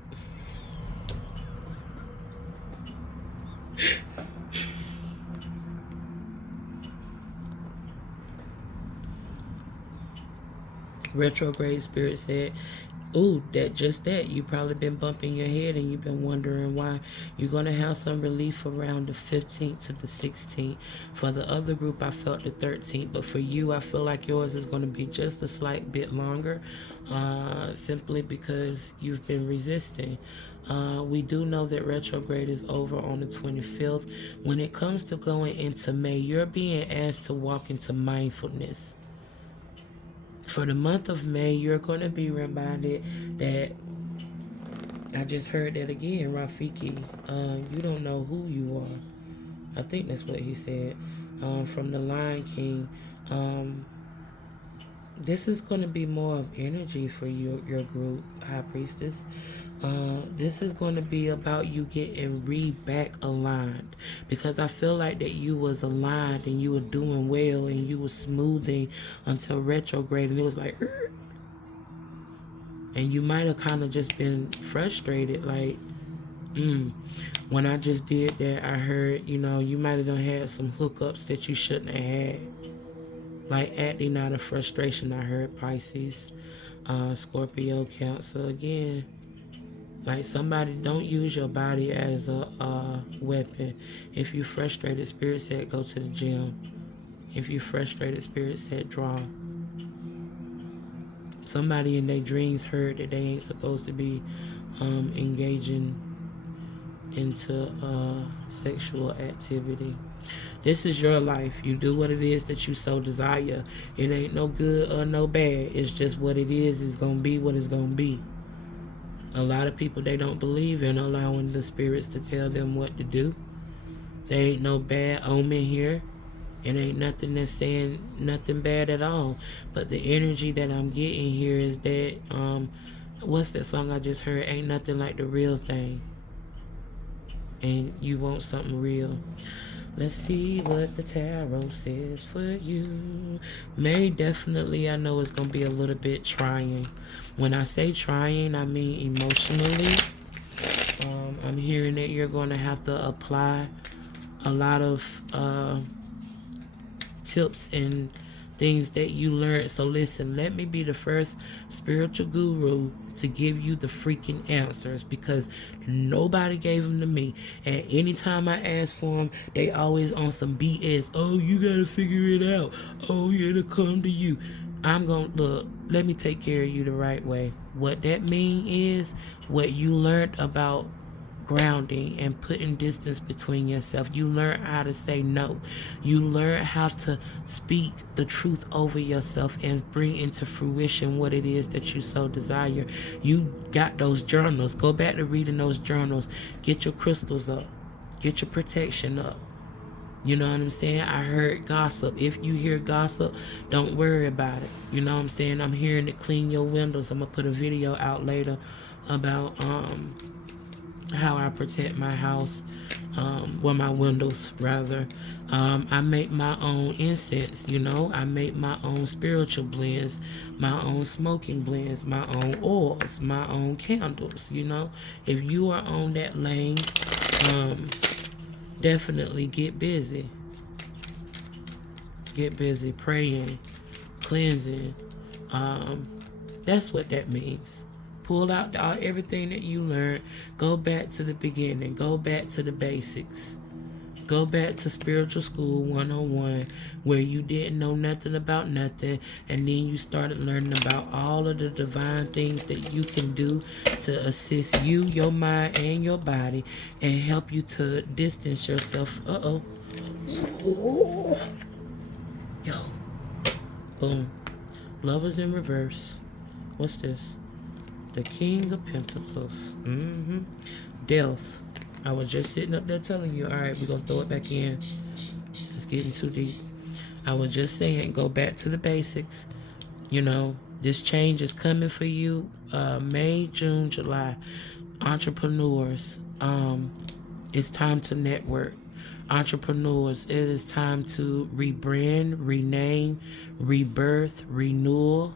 Retrograde, Spirit said Ooh, that. You probably been bumping your head and you've been wondering why. You're going to have some relief around the 15th to the 16th. For the other group, I felt the 13th. But for you, I feel like yours is going to be just a slight bit longer. Simply because you've been resisting. We do know that retrograde is over on the 25th. When it comes to going into May, you're being asked to walk into mindfulness. For the month of May, you're going to be reminded that, I just heard that again, Rafiki, you don't know who you are. I think that's what he said, from the Lion King. This is going to be more of energy for your group, High Priestess. This is going to be about you getting back aligned, because I feel like that you was aligned and you were doing well and you were smoothing until retrograde, and it was like, and you might have kind of just been frustrated, like, when I just did that, I heard, you might have done had some hookups that you shouldn't have had. Like acting out of frustration, I heard Pisces, Scorpio, Cancer again. Like somebody, don't use your body as a weapon. If you frustrated, Spirit said go to the gym. If you frustrated, Spirit said draw. Somebody in their dreams heard that they ain't supposed to be engaging into sexual activity. This is your life. You do what it is that you so desire. It ain't no good or no bad. It's just what it is. It's going to be what it's going to be. A lot of people, they don't believe in allowing the spirits to tell them what to do. There ain't no bad omen here. It ain't nothing that's saying nothing bad at all. But the energy that I'm getting here is that, what's that song I just heard? Ain't nothing like the real thing. And you want something real. Let's see what the tarot says for you. May, definitely, I know it's going to be a little bit trying. When I say trying, I mean emotionally. I'm hearing that you're going to have to apply a lot of tips and things that you learned. So listen, let me be the first spiritual guru to give you the freaking answers, because nobody gave them to me. And anytime I ask for them, they always on some BS. Oh, you gotta figure it out. Oh, yeah, to come to you. I'm gonna look. Let me take care of you the right way. What that mean is what you learned about grounding and putting distance between yourself. You learn how to say no. You learn how to speak the truth over yourself and bring into fruition what it is that you so desire. You got those journals. Go back to reading those journals. Get your crystals up. Get your protection up. You know what I'm saying? I heard gossip. If you hear gossip, don't worry about it. You know what I'm saying? I'm hearing to clean your windows. I'm going to put a video out later about how I protect my house, my windows rather. I make my own incense, I make my own spiritual blends, my own smoking blends, my own oils, my own candles. If you are on that lane, definitely get busy praying, cleansing. That's what that means. Pull out everything that you learned. Go back to the beginning. Go back to the basics. Go back to spiritual school 101, where you didn't know nothing about nothing, and then you started learning about all of the divine things that you can do to assist you, your mind, and your body, and help you to distance yourself. Yo. Boom. Lovers in reverse. What's this? The King of Pentacles. Death. I was just sitting up there telling you, all right, we're going to throw it back in. It's getting too deep. I was just saying, go back to the basics. This change is coming for you. May, June, July. Entrepreneurs. It's time to network. Entrepreneurs, it is time to rebrand, rename, rebirth, renewal.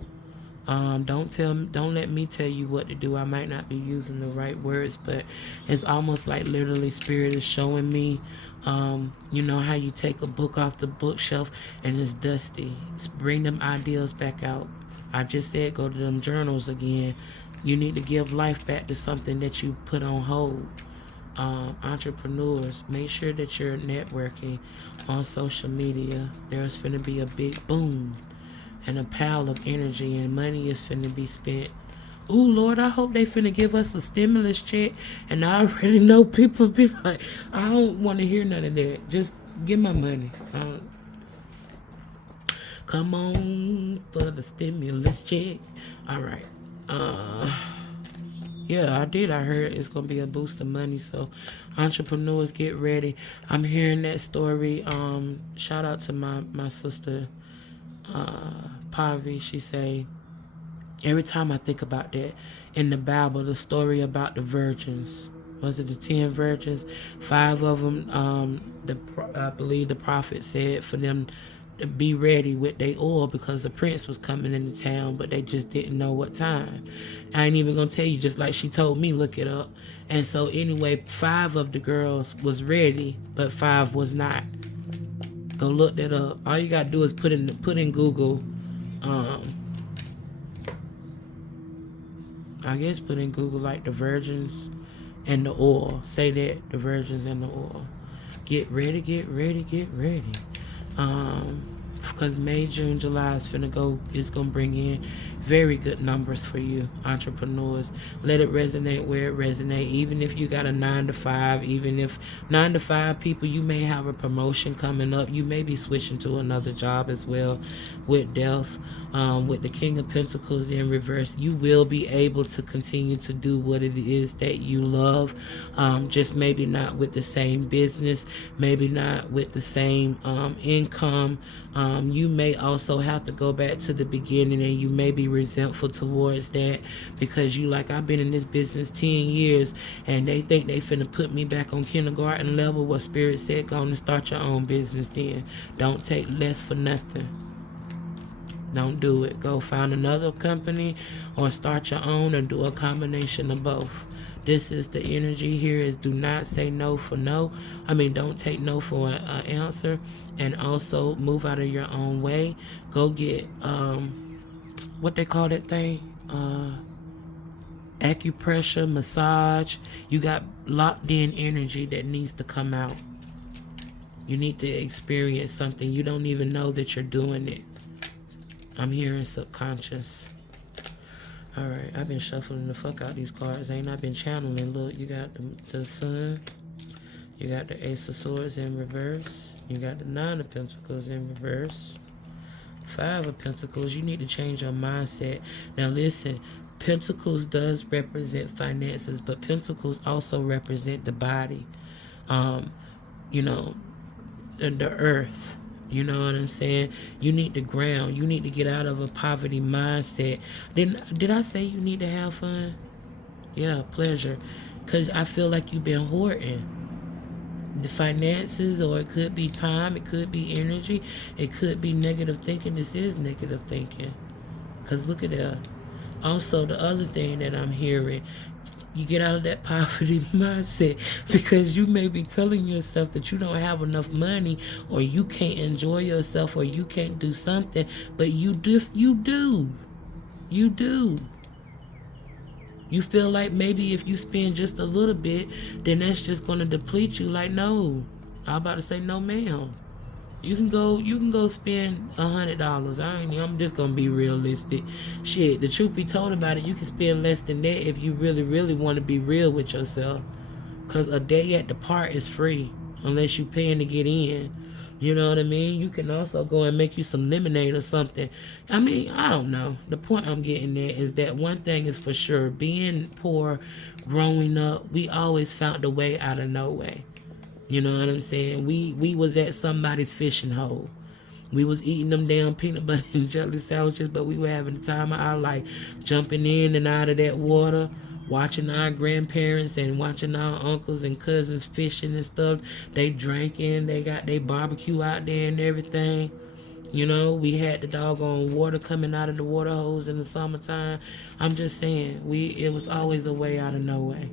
Don't let me tell you what to do. I might not be using the right words, but it's almost like literally Spirit is showing me, you know how you take a book off the bookshelf and it's dusty. Bring them ideas back out. I just said go to them journals again. You need to give life back to something that you put on hold. Entrepreneurs, make sure that you're networking on social media. There's going to be a big boom and a pile of energy, and money is finna be spent. Ooh, Lord, I hope they finna give us a stimulus check. And I already know people be like, I don't want to hear none of that. Just give my money. Come on for the stimulus check. All right. Yeah, I did. I heard it's going to be a boost of money. So entrepreneurs, get ready. I'm hearing that story. Shout out to my sister, Pavi. She say, every time I think about that, in the Bible, the story about the virgins, was it the 10 virgins? 5 of them, I believe the prophet said for them to be ready with their oil because the prince was coming into town, but they just didn't know what time. I ain't even gonna tell you, just like she told me, look it up. And so anyway, 5 of the girls was ready, but 5 was not. Go look that up. All you gotta do is put in Google, I guess put in Google like the virgins and the oil. Say that, the virgins and the oil. Get ready, get ready, get ready. Because May, June, July is finna go, it's gonna bring in very good numbers for you, entrepreneurs. Let it resonate where it resonates. Even if you got a 9 to 5, even if 9 to 5 people, you may have a promotion coming up. You may be switching to another job as well with death. With the King of Pentacles in reverse, you will be able to continue to do what it is that you love. Just maybe not with the same business, maybe not with the same income. You may also have to go back to the beginning, and you may be resentful towards that because you like, I've been in this business 10 years and they think they finna put me back on kindergarten level. What Spirit said, go and start your own business then. Don't take less for nothing. Don't do it. Go find another company or start your own, or do a combination of both. This is the energy here, is do not say no for no. I mean, don't take no for an answer. And also move out of your own way. Go get, what they call that thing? Acupressure, massage. You got locked in energy that needs to come out. You need to experience something. You don't even know that you're doing it. I'm hearing subconscious. Alright, I've been shuffling the fuck out these cards. Ain't I been channeling? Look, you got the Sun. You got the Ace of Swords in reverse. You got the 9 of Pentacles in reverse. 5 of Pentacles. You need to change your mindset. Now listen, Pentacles does represent finances, but Pentacles also represent the body. You know, the earth. You know what I'm saying? You need to ground. You need to get out of a poverty mindset. Did I say you need to have fun? Yeah, pleasure. Because I feel like you've been hoarding the finances, or it could be time, it could be energy, it could be negative thinking. This is negative thinking. Because look at that. Also, the other thing that I'm hearing, you get out of that poverty mindset because you may be telling yourself that you don't have enough money, or you can't enjoy yourself, or you can't do something, but you do. You do. You feel like maybe if you spend just a little bit, then that's just going to deplete you. Like, no. I'm about to say no, ma'am. You can go spend $100. I'm just gonna be realistic. Shit, the truth be told about it, you can spend less than that if you really, really want to be real with yourself. Cause a day at the park is free unless you paying to get in. You know what I mean? You can also go and make you some lemonade or something. I mean, I don't know. The point I'm getting at is that one thing is for sure: being poor, growing up, we always found a way out of no way. You know what I'm saying? We was at somebody's fishing hole. We was eating them damn peanut butter and jelly sandwiches, but we were having the time of our life, jumping in and out of that water, watching our grandparents and watching our uncles and cousins fishing and stuff. They drinking, they got their barbecue out there and everything. You know, we had the doggone water coming out of the water hose in the summertime. I'm just saying, it was always a way out of no way.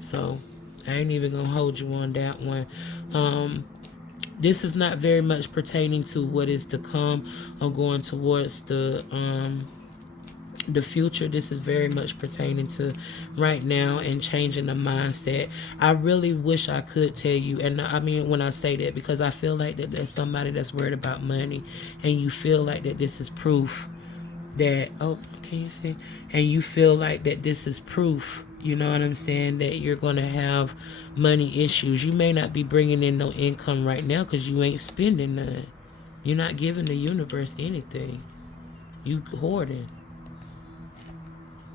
So I ain't even gonna hold you on that one. This is not very much pertaining to what is to come or going towards the the future. This is very much pertaining to right now and changing the mindset. I really wish I could tell you, and I mean when I say that, because I feel like that there's somebody that's worried about money, and you feel like that this is proof that, oh, can you see? And you feel like that this is proof, you know what I'm saying, that you're going to have money issues. You may not be bringing in no income right now because you ain't spending none. You're not giving the universe anything. You hoarding.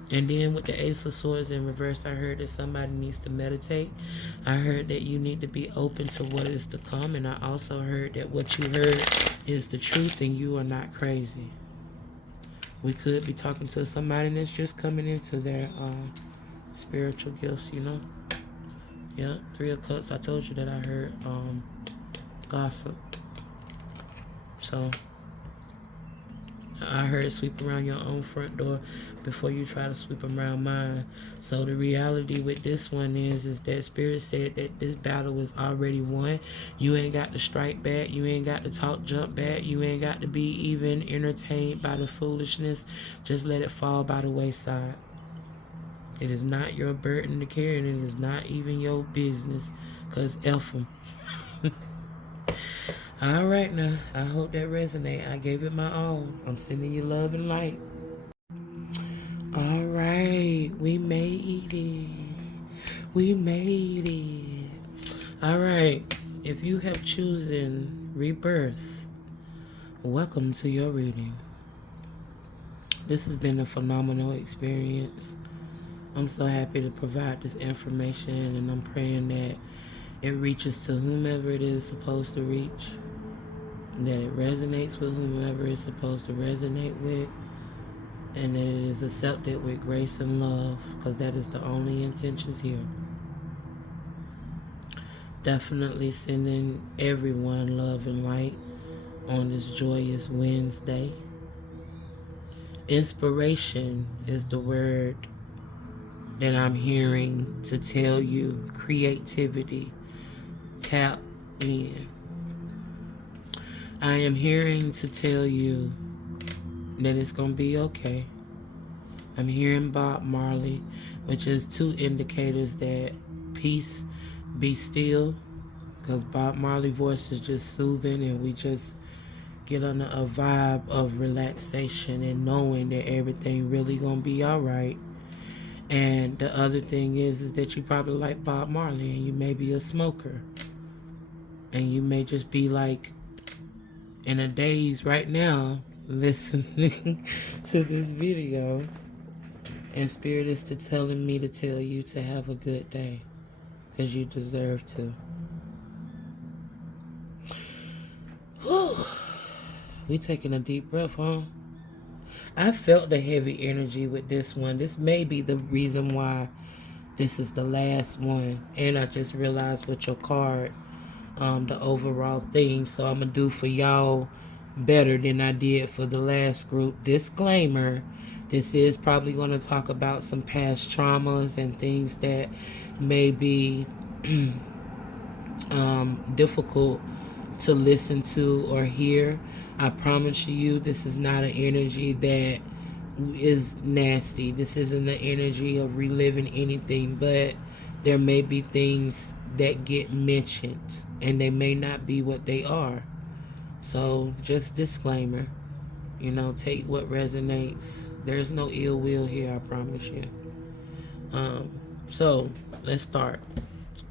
And then with the Ace of Swords in reverse, I heard that somebody needs to meditate. I heard that you need to be open to what is to come. And I also heard that what you heard is the truth and you are not crazy. We could be talking to somebody that's just coming into their spiritual gifts, you know? Yeah, 3 of Cups. I told you that I heard gossip. So I heard sweep around your own front door before you try to sweep around mine. So the reality with this one is that Spirit said that this battle is already won. You ain't got to strike back. You ain't got to talk jump back. You ain't got to be even entertained by the foolishness. Just let it fall by the wayside. It is not your burden to carry, and it is not even your business, because F them. All right now, I hope that resonate. I gave it my all. I'm sending you love and light. All right, we made it. We made it. All right, if you have chosen rebirth, welcome to your reading. This has been a phenomenal experience. I'm so happy to provide this information, and I'm praying that it reaches to whomever it is supposed to reach, that it resonates with whomever it's supposed to resonate with, and that it is accepted with grace and love, because that is the only intentions here. Definitely sending everyone love and light on this joyous Wednesday. Inspiration is the word that I'm hearing to tell you. Creativity. Tap in. I am hearing to tell you that it's going to be okay. I'm hearing Bob Marley, which is 2 indicators that peace, be still, because Bob Marley's voice is just soothing, and we just get on a vibe of relaxation and knowing that everything really going to be all right. And the other thing is that you probably like Bob Marley, and you may be a smoker, and you may just be like in a daze right now listening to this video, and Spirit is telling me to tell you to have a good day, because you deserve to. Whew. We taking a deep breath, huh? I felt the heavy energy with this one. This may be the reason why this is the last one. And I just realized with your card, the overall theme. So I'm going to do for y'all better than I did for the last group. Disclaimer, this is probably going to talk about some past traumas and things that may be difficult to listen to or hear. I promise you, this is not an energy that is nasty. This isn't the energy of reliving anything, but there may be things that get mentioned, and they may not be what they are. So, just disclaimer, you know, take what resonates. There's no ill will here, I promise you. So, let's start.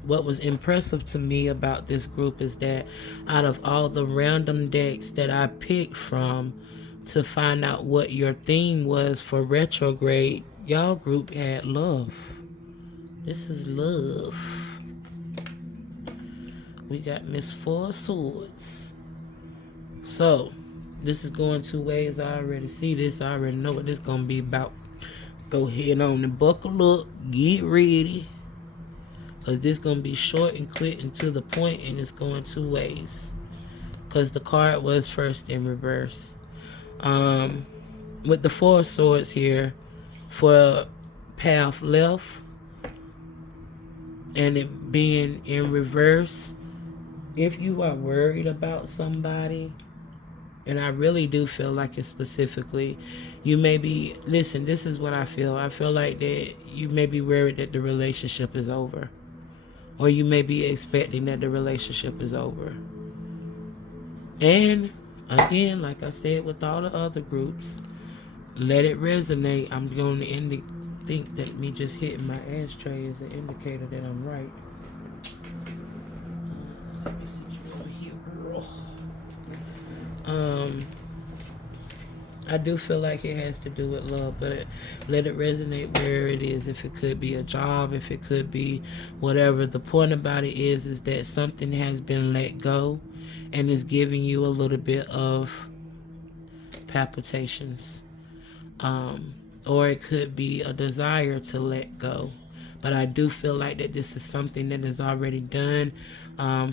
What was impressive to me about this group is that out of all the random decks that I picked from to find out what your theme was for retrograde, y'all group had love. This is love. We got Miss 4 of Swords. So, this is going 2 ways. I already see this. I already know what this is going to be about. Go ahead on and buckle up. Get ready. Because this is going to be short and quick and to the point, and it's going 2 ways. Because the card was first in reverse. With the 4 of Swords here, for path left, and it being in reverse, if you are worried about somebody, And I really do feel like it's specifically, you may be, listen, this is what I feel. I feel like that you may be worried that the relationship is over. Or you may be expecting that the relationship is over. And again, like I said with all the other groups, let it resonate. I'm going to think that me just hitting my ashtray is an indicator that I'm right. Let me see you over here, girl. I do feel like it has to do with love, but let it resonate where it is. If it could be a job, if it could be whatever. The point about it is that something has been let go and is giving you a little bit of palpitations. Or it could be a desire to let go. But I do feel like that this is something that is already done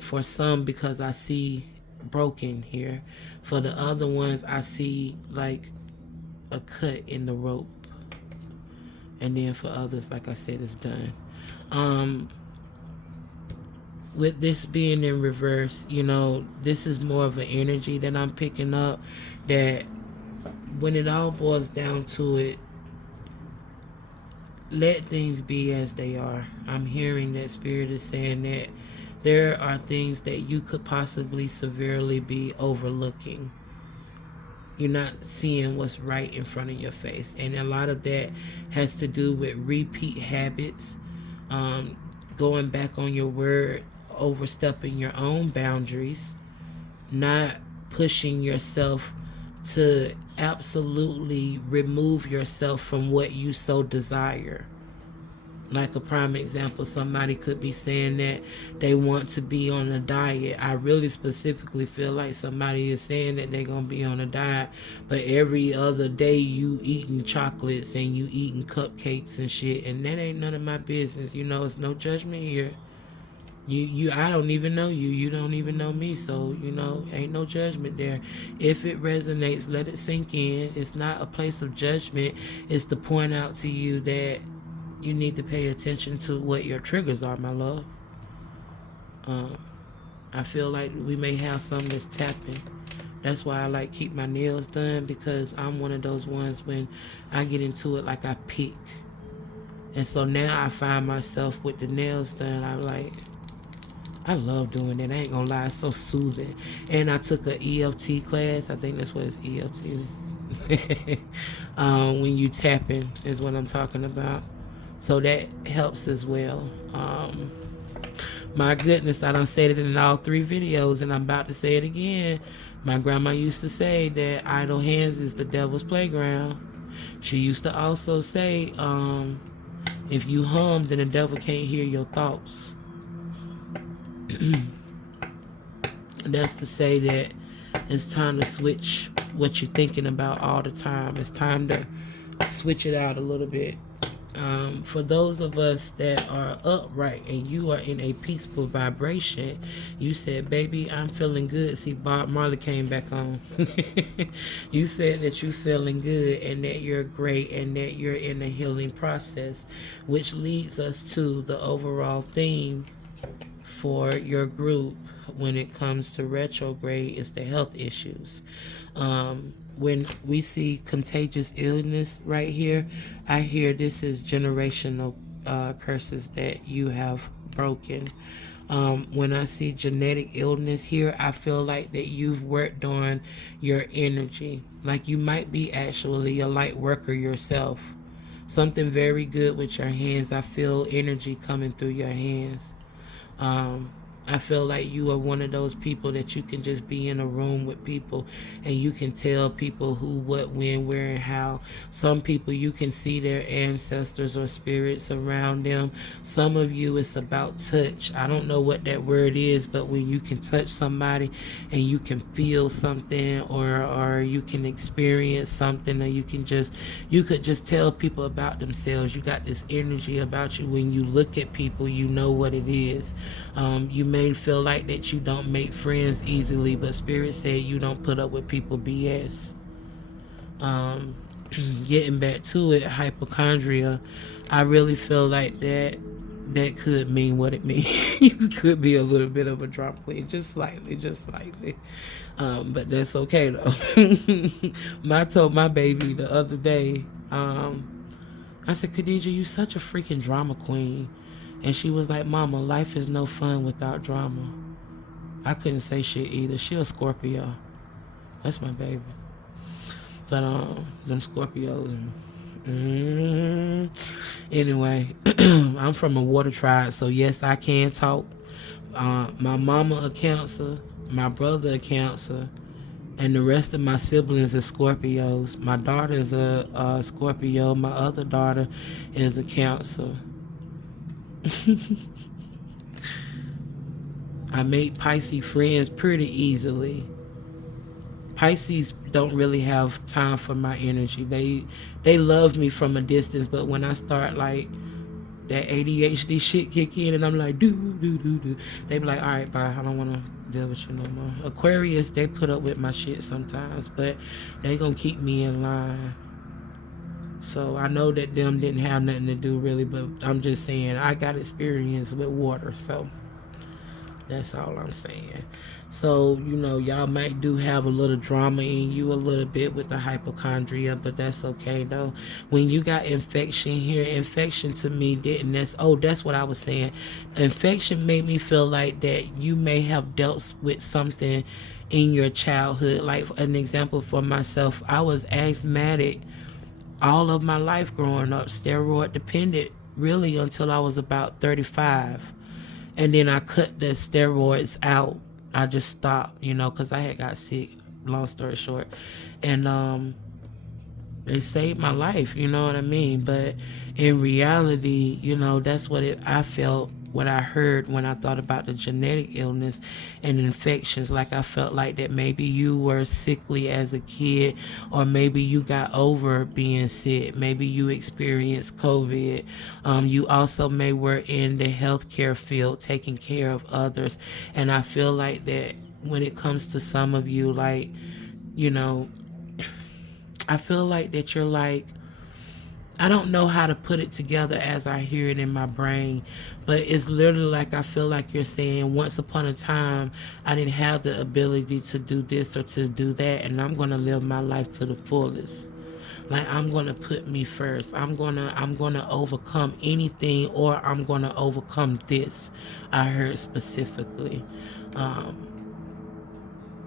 for some, because I see broken here. For the other ones, I see like a cut in the rope. And then for others, like I said, it's done. With this being in reverse, you know, this is more of an energy that I'm picking up, that when it all boils down to it, let things be as they are. I'm hearing that Spirit is saying that there are things that you could possibly severely be overlooking. You're not seeing what's right in front of your face. And a lot of that has to do with repeat habits, going back on your word, overstepping your own boundaries, not pushing yourself to absolutely remove yourself from what you so desire. Like a prime example, somebody could be saying that they want to be on a diet. I really specifically feel like somebody is saying that they're going to be on a diet, but every other day you eating chocolates and you eating cupcakes and shit, and that ain't none of my business. You know, it's no judgment here. I don't even know you. You don't even know me. So, you know, ain't no judgment there. If it resonates, let it sink in. It's not a place of judgment. It's to point out to you that you need to pay attention to what your triggers are, my love. I feel like we may have some that's tapping. That's why I like keep my nails done, because I'm one of those ones when I get into it, like I pick. And so now I find myself with the nails done, I love doing it. I ain't gonna lie, it's so soothing. And I took an EFT class. I think that's what it's EFT. When you tapping is what I'm talking about. So that helps as well. My goodness, I done said it in all 3 videos, and I'm about to say it again. My grandma used to say that idle hands is the devil's playground. She used to also say, if you hum, then the devil can't hear your thoughts. That's to say that it's time to switch what you're thinking about all the time. It's time to switch it out a little bit. For those of us that are upright and you are in a peaceful vibration, you said, baby, I'm feeling good. See, Bob Marley came back on. You said that you're feeling good and that you're great and that you're in a healing process, which leads us to the overall theme for your group when it comes to retrograde is the health issues. When we see contagious illness right here, I hear this is generational curses that you have broken. When I see genetic illness here, I feel like that you've worked on your energy. Like you might be actually a light worker yourself. Something very good with your hands. I feel energy coming through your hands. I feel like you are one of those people that you can just be in a room with people and you can tell people who, what, when, where, and how. Some people you can see their ancestors or spirits around them. Some of you, it's about touch. I don't know what that word is, but when you can touch somebody and you can feel something, or you can experience something, or you could just tell people about themselves. You got this energy about you. When you look at people, you know what it is. You may feel like that you don't make friends easily, but Spirit said you don't put up with people BS. Getting back to it, hypochondria, I really feel like that that could mean what it means. You could be a little bit of a drama queen, just slightly, but that's okay though. I told my baby the other day, I said, Khadijah, you such a freaking drama queen. And she was like, Mama, life is no fun without drama. I couldn't say shit either. She a Scorpio. That's my baby. But them Scorpios. Anyway, I'm from a water tribe, so yes, I can talk. My mama a Cancer, my brother a Cancer, and the rest of my siblings are Scorpios. My daughter is a Scorpio. My other daughter is a Cancer. I make Pisces friends pretty easily. Pisces don't really have time for my energy. They love me from a distance, but when I start like that ADHD shit kick in and I'm like do, they be like, all right, bye, I don't want to deal with you no more. Aquarius, they put up with my shit sometimes, but they gonna keep me in line. So I know that them didn't have nothing to do really, but I'm just saying I got experience with water, so that's all I'm saying. So, you know, y'all might do have a little drama in you a little bit with the hypochondria, but that's okay though. When you got infection here, infection to me didn't, that's what I was saying. Infection made me feel like that you may have dealt with something in your childhood. Like an example for myself, I was asthmatic all of my life growing up, steroid dependent really until I was about 35. And then I cut the steroids out. I just stopped, you know, because I had got sick, long story short. And it saved my life, you know what I mean? But in reality, you know, that's what I felt, what I heard when I thought about the genetic illness and infections. Like I felt like that maybe you were sickly as a kid, or maybe you got over being sick. Maybe you experienced COVID. You also may work in the healthcare field, taking care of others. And I feel like that when it comes to some of you, like, you know, I feel like that you're like, I don't know how to put it together as I hear it in my brain, but it's literally like I feel like you're saying, once upon a time, I didn't have the ability to do this or to do that, and I'm going to live my life to the fullest. Like, I'm going to put me first. I'm going to overcome anything, or I'm going to overcome this. I heard specifically.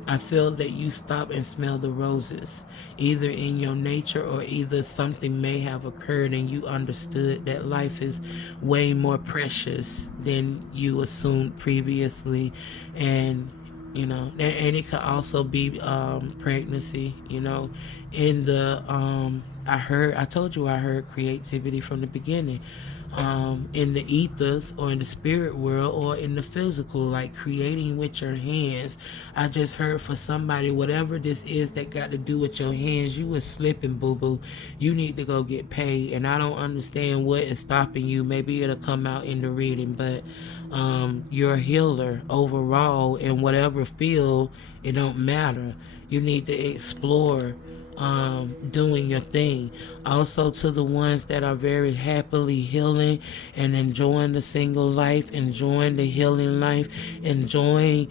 I feel that you stop and smell the roses, either in your nature or either something may have occurred and you understood that life is way more precious than you assumed previously. And you know, and it could also be pregnancy, you know. In the I told you I heard creativity from the beginning. In the ethers or in the spirit world or in the physical, like creating with your hands. I just heard for somebody, whatever this is that got to do with your hands, you was slipping, boo-boo. You need to go get paid, and I don't understand what is stopping you. Maybe it'll come out in the reading, but you're a healer overall in whatever field. It don't matter. You need to explore doing your thing. Also, to the ones that are very happily healing and enjoying the single life, enjoying the healing life, enjoying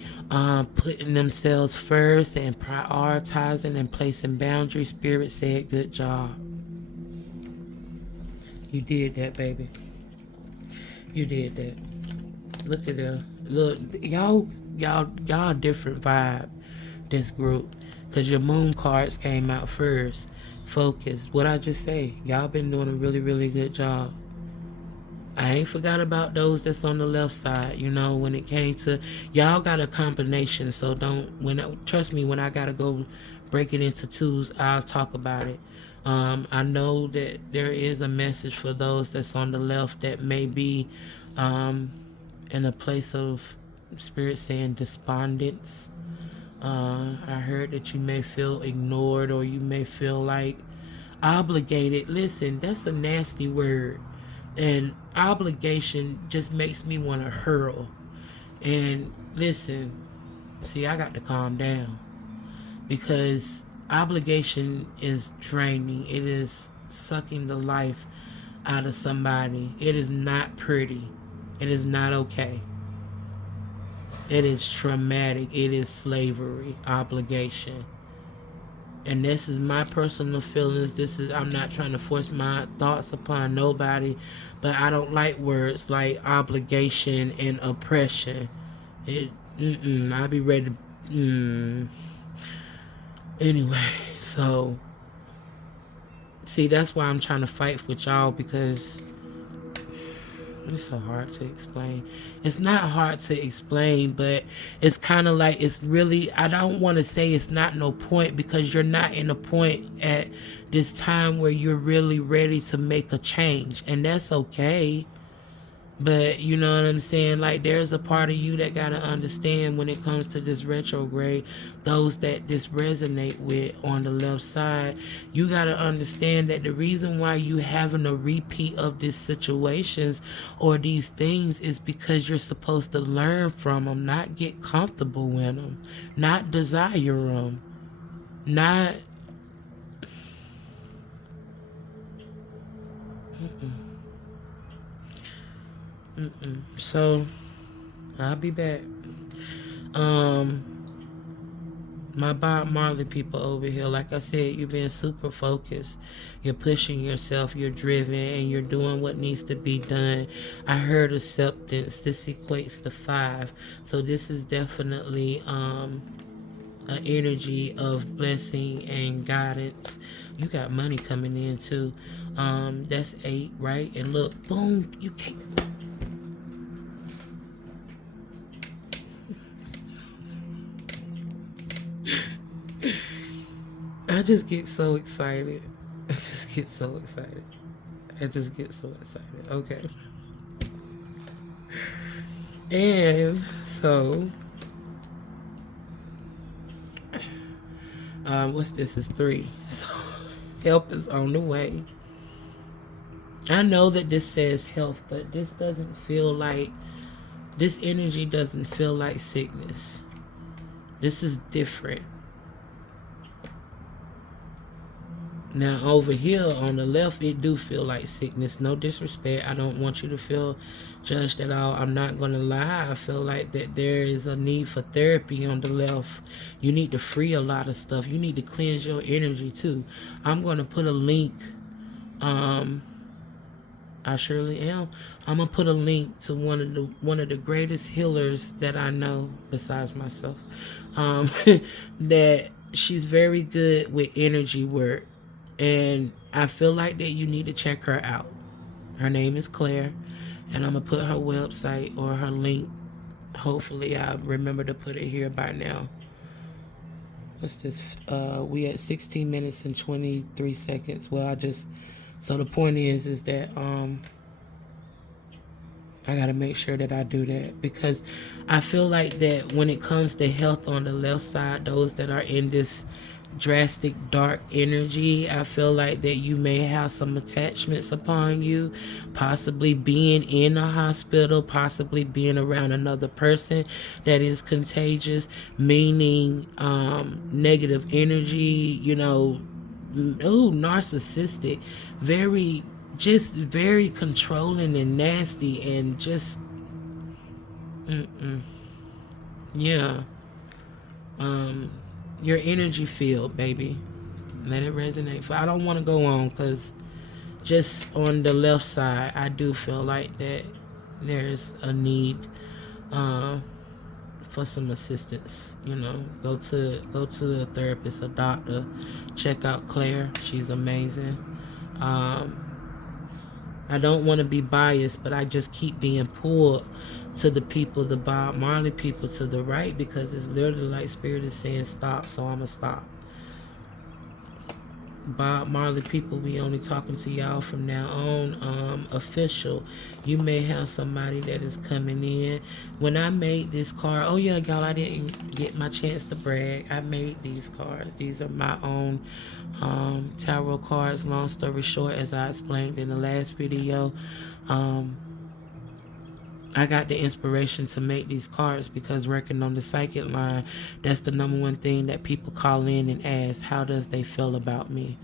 putting themselves first and prioritizing and placing boundaries, Spirit said, good job. You did that, baby. You did that. Look at them. Look, y'all different vibe, this group. Because your moon cards came out first. Focus. What I just say, y'all been doing a really, really good job. I ain't forgot about those that's on the left side. You know, when it came to, y'all got a combination. So trust me, when I got to go break it into twos, I'll talk about it. I know that there is a message for those that's on the left that may be in a place of, Spirit saying, despondence. I heard that you may feel ignored, or you may feel like obligated. Listen, that's a nasty word. And obligation just makes me want to hurl. And listen, see, I got to calm down. Because obligation is draining. It is sucking the life out of somebody. It is not pretty. It is not okay. It is traumatic. It is slavery, obligation. And this is my personal feelings. I'm not trying to force my thoughts upon nobody, but I don't like words like obligation and oppression. I'll be ready to, anyway, so see, that's why I'm trying to fight with y'all, because it's so hard to explain. It's not hard to explain, but it's kind of like, it's really, I don't want to say it's not no point, because you're not in a point at this time where you're really ready to make a change, and that's okay. But you know what I'm saying? Like, there's a part of you that got to understand when it comes to this retrograde, those that this resonate with on the left side, you got to understand that the reason why you having a repeat of these situations or these things is because you're supposed to learn from them, not get comfortable with them, not desire them, not... So I'll be back. My Bob Marley people over here, like I said, you're being super focused. You're pushing yourself, you're driven, and you're doing what needs to be done. I heard acceptance. This equates to 5. So this is definitely an energy of blessing and guidance. You got money coming in too. That's 8, right? And look, boom, you can't... I just get so excited. I just get so excited. Okay. And so, what's this? Is 3. So, help is on the way. I know that this says health, but this doesn't feel like, this energy doesn't feel like sickness. This is different. Now over here on the left, it do feel like sickness. No disrespect. I don't want you to feel judged at all. I'm not going to lie. I feel like that there is a need for therapy on the left. You need to free a lot of stuff. You need to cleanse your energy too. I'm going to put a link. I surely am. I'm going to put a link to one of the greatest healers that I know besides myself. That she's very good with energy work. And I feel like that you need to check her out. Her name is Claire. And I'm going to put her website or her link. Hopefully I remember to put it here by now. What's this? We at 16 minutes and 23 seconds. Well, so the point is that I got to make sure that I do that. Because I feel like that when it comes to health on the left side, those that are in this drastic dark energy, I feel like that you may have some attachments upon you, possibly being in a hospital, possibly being around another person that is contagious, meaning negative energy, narcissistic, very controlling and nasty, and just yeah. Your energy field, baby. Let it resonate. I don't want to go on, because just on the left side, I do feel like that there's a need for some assistance. Go to a therapist, a doctor. Check out Claire. She's amazing. I don't want to be biased, but I just keep being pulled to the people, the Bob Marley people to the right, because it's literally like Spirit is saying stop, so I'm going to stop. Bob Marley people, we only talking to y'all from now on. Official, you may have somebody that is coming in. When I made this card, oh yeah, y'all, I didn't get my chance to brag. I made these cards. These are my own tarot cards. Long story short, as I explained in the last video, I got the inspiration to make these cards because working on the psychic line, that's the #1 thing that people call in and ask, how does they feel about me?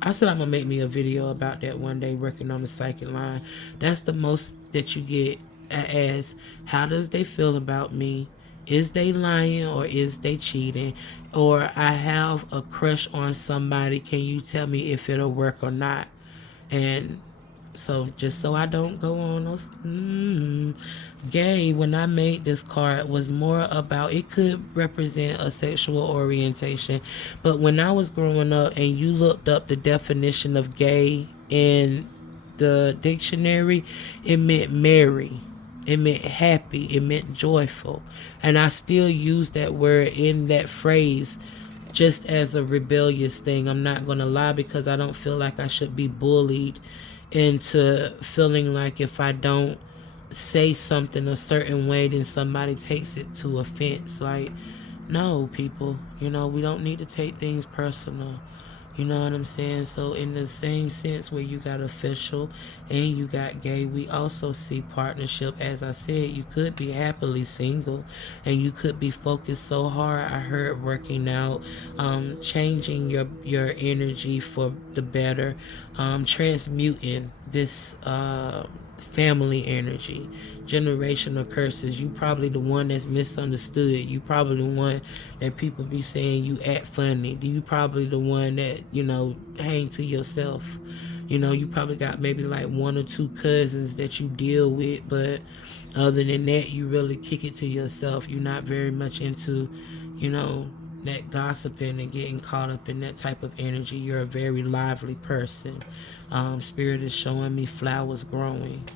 I said I'm going to make me a video about that one day, working on the psychic line. That's the most that you get as how does they feel about me? Is they lying or is they cheating? Or I have a crush on somebody. Can you tell me if it'll work or not? And so just so I don't go on those gay, when I made this card was more about, it could represent a sexual orientation, but when I was growing up and you looked up the definition of gay in the dictionary, it meant merry, it meant happy, it meant joyful, and I still use that word in that phrase just as a rebellious thing. I'm not going to lie, because I don't feel like I should be bullied into feeling like if I don't say something a certain way, then somebody takes it to offense. Like, no, people, we don't need to take things personal. You know what I'm saying? So in the same sense where you got official and you got gay, we also see partnership. As I said, you could be happily single and you could be focused so hard. I heard working out, changing your energy for the better, transmuting this family energy, generational curses. You probably the one that's misunderstood. You probably the one that people be saying you act funny. You probably the one that hang to yourself. You probably got maybe like one or two cousins that you deal with, but other than that, you really kick it to yourself. You're not very much into that gossiping and getting caught up in that type of energy. You're a very lively person. Spirit is showing me flowers growing.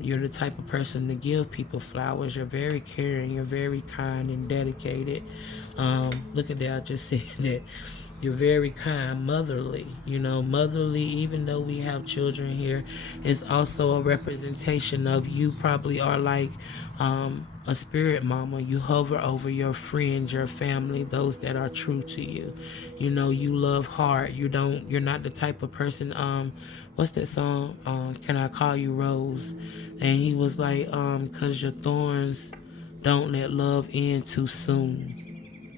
You're the type of person to give people flowers. You're very caring. You're very kind and dedicated. Look at that. I just said that. You're very kind, motherly. Motherly, even though we have children here, is also a representation of you probably are like a spirit mama. You hover over your friends, your family, those that are true to you. You love hard. You're not the type of person, what's that song? Can I Call You Rose? And he was like, 'cause your thorns don't let love end too soon.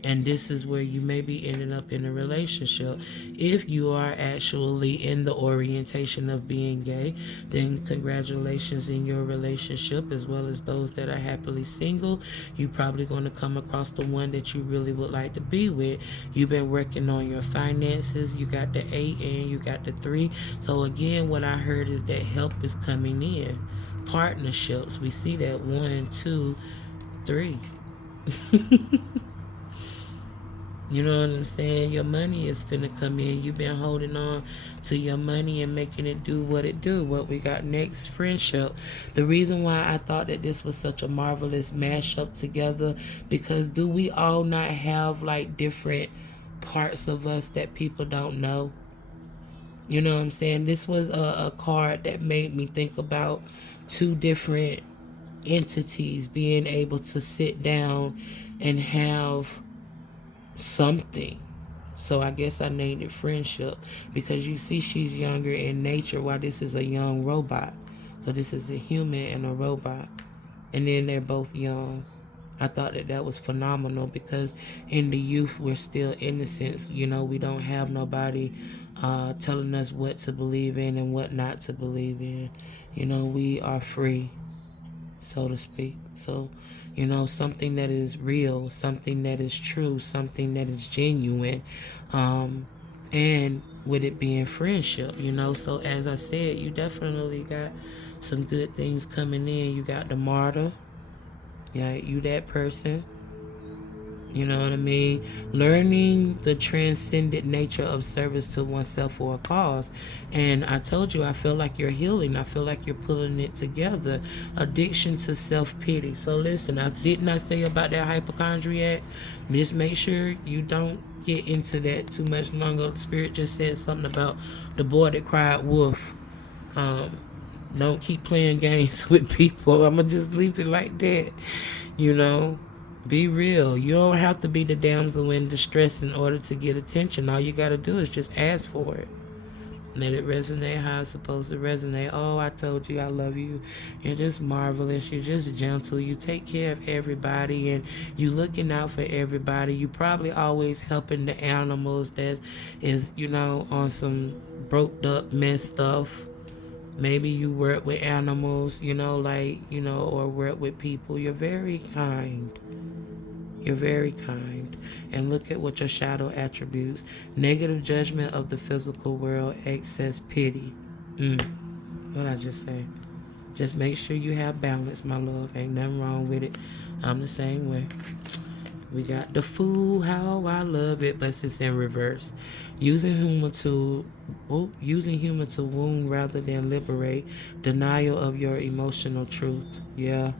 And this is where you may be ending up in a relationship. If you are actually in the orientation of being gay, then congratulations in your relationship, as well as those that are happily single. You're probably going to come across the one that you really would like to be with. You've been working on your finances. You got the 8 and you got the 3. So again, what I heard is that help is coming in. Partnerships. We see that 1, 2, 3. You know what I'm saying? Your money is finna come in. You've been holding on to your money and making it do what it do. What we got next, friendship. The reason why I thought that this was such a marvelous mashup together, because do we all not have like different parts of us that people don't know? You know what I'm saying? This was a card that made me think about two different entities being able to sit down and have something. So I guess I named it friendship, because you see she's younger in nature while this is a young robot. So this is a human and a robot, and then they're both young. I thought that was phenomenal, because in the youth we're still innocent. We don't have nobody telling us what to believe in and what not to believe in. We are free, so to speak. So something that is real, something that is true, something that is genuine, and with it being friendship. So as I said, you definitely got some good things coming in. You got the martyr. Yeah, you that person. You know what I mean? Learning the transcendent nature of service to oneself or a cause. And I told you, I feel like you're healing. I feel like you're pulling it together. Addiction to self-pity. So listen, I did not say about that hypochondriac. Just make sure you don't get into that too much longer. Spirit just said something about the boy that cried wolf. Don't keep playing games with people. I'm going to just leave it like that. Be real. You don't have to be the damsel in distress in order to get attention. All you got to do is just ask for it. Let it resonate how it's supposed to resonate. Oh, I told you I love you. You're just marvelous. You're just gentle. You take care of everybody, and you looking out for everybody. You probably always helping the animals that is, on some broke up, messed stuff. Maybe you work with animals, or work with people. You're very kind. You're very kind. And look at what your shadow attributes. Negative judgment of the physical world, excess pity. What I just say? Just make sure you have balance, my love. Ain't nothing wrong with it. I'm the same way. We got the Fool, how I love it, but it's in reverse. Using humor to wound rather than liberate. Denial of your emotional truth. Yeah.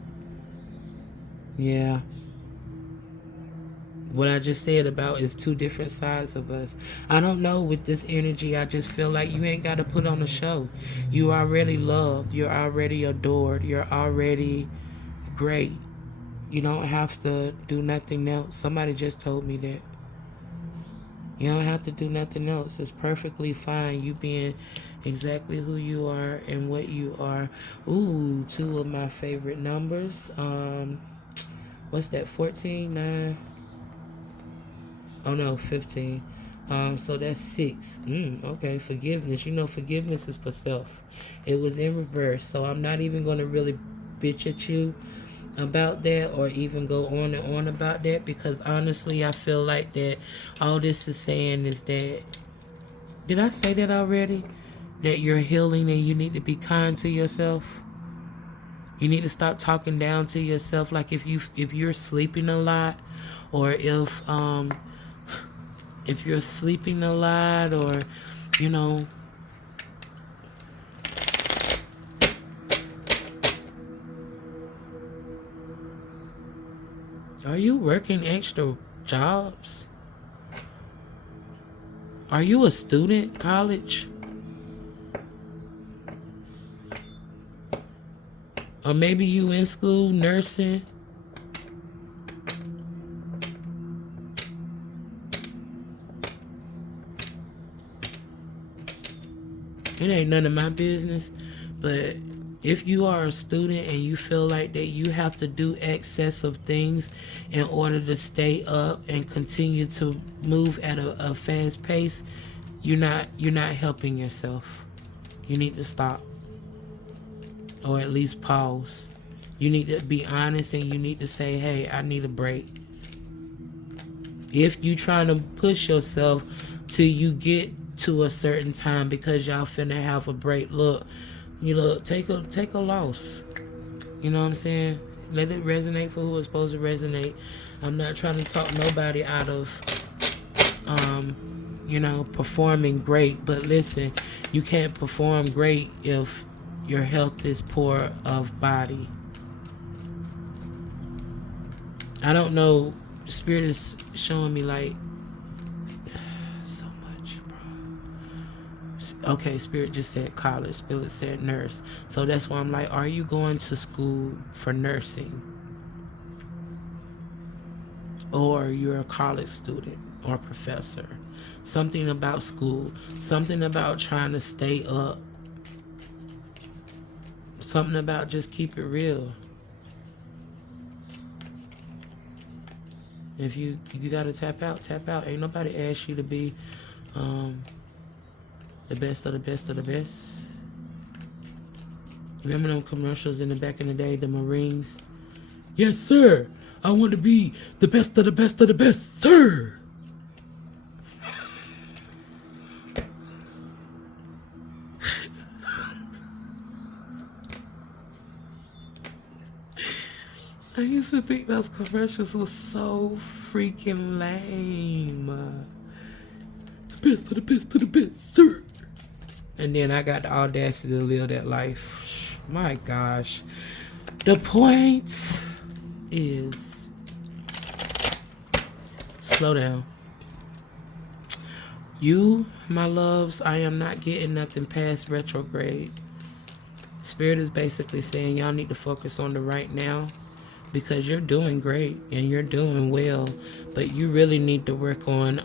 What I just said about is two different sides of us. I don't know, with this energy, I just feel like you ain't got to put on a show. You already loved. You're already adored. You're already great. You don't have to do nothing else. Somebody just told me that. You don't have to do nothing else. It's perfectly fine. You being exactly who you are and what you are. Ooh, two of my favorite numbers. What's that? 14, 9. Oh no, 15. So that's 6. Okay, forgiveness. Forgiveness is for self. It was in reverse. So I'm not even going to really bitch at you about that or even go on and on about that, because honestly, I feel like that all this is saying is that, did I say that already? That you're healing and you need to be kind to yourself. You need to stop talking down to yourself. Like if you're sleeping a lot, or if you're sleeping a lot, or are you working extra jobs? Are you a student, college? Or maybe you in school, nursing? It ain't none of my business, but if you are a student and you feel like that you have to do excess of things in order to stay up and continue to move at a fast pace, you're not helping yourself. You need to stop, or at least pause. You need to be honest and you need to say, hey, I need a break. If you trying to push yourself till you get to a certain time because y'all finna have a break, take a loss. You know what I'm saying? Let it resonate for who it's supposed to resonate. I'm not trying to talk nobody out of performing great, but listen, you can't perform great if your health is poor of body. I don't know, Spirit is showing me like so much, bro. Okay, Spirit just said college. Spirit said nurse. So that's why I'm like, are you going to school for nursing? Or you're a college student or professor? Something about school. Something about trying to stay up. Something about just keep it real. If you gotta tap out, tap out. Ain't nobody asked you to be the best of the best of the best. Remember them commercials in the back in the day, the Marines? Yes, sir. I want to be the best of the best of the best, sir. I used to think those commercials were so freaking lame. The best of the best of the best, sir. And then I got the audacity to live that life. My gosh. The point is, slow down. You, my loves, I am not getting nothing past retrograde. Spirit is basically saying y'all need to focus on the right now, because you're doing great and you're doing well, but you really need to work on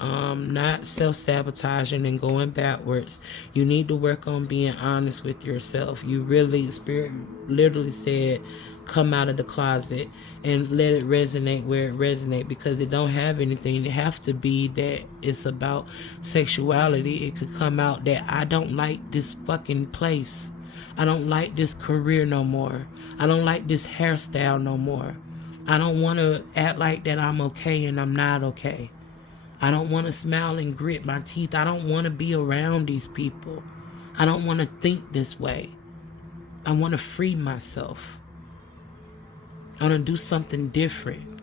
not self-sabotaging and going backwards. You need to work on being honest with yourself. You really, Spirit literally said, come out of the closet and let it resonate where it resonates, because it don't have anything. It have to be that it's about sexuality. It could come out that I don't like this fucking place. I don't like this career no more. I don't like this hairstyle no more. I don't want to act like that I'm okay and I'm not okay. I don't want to smile and grit my teeth. I don't want to be around these people. I don't want to think this way. I want to free myself. I want to do something different.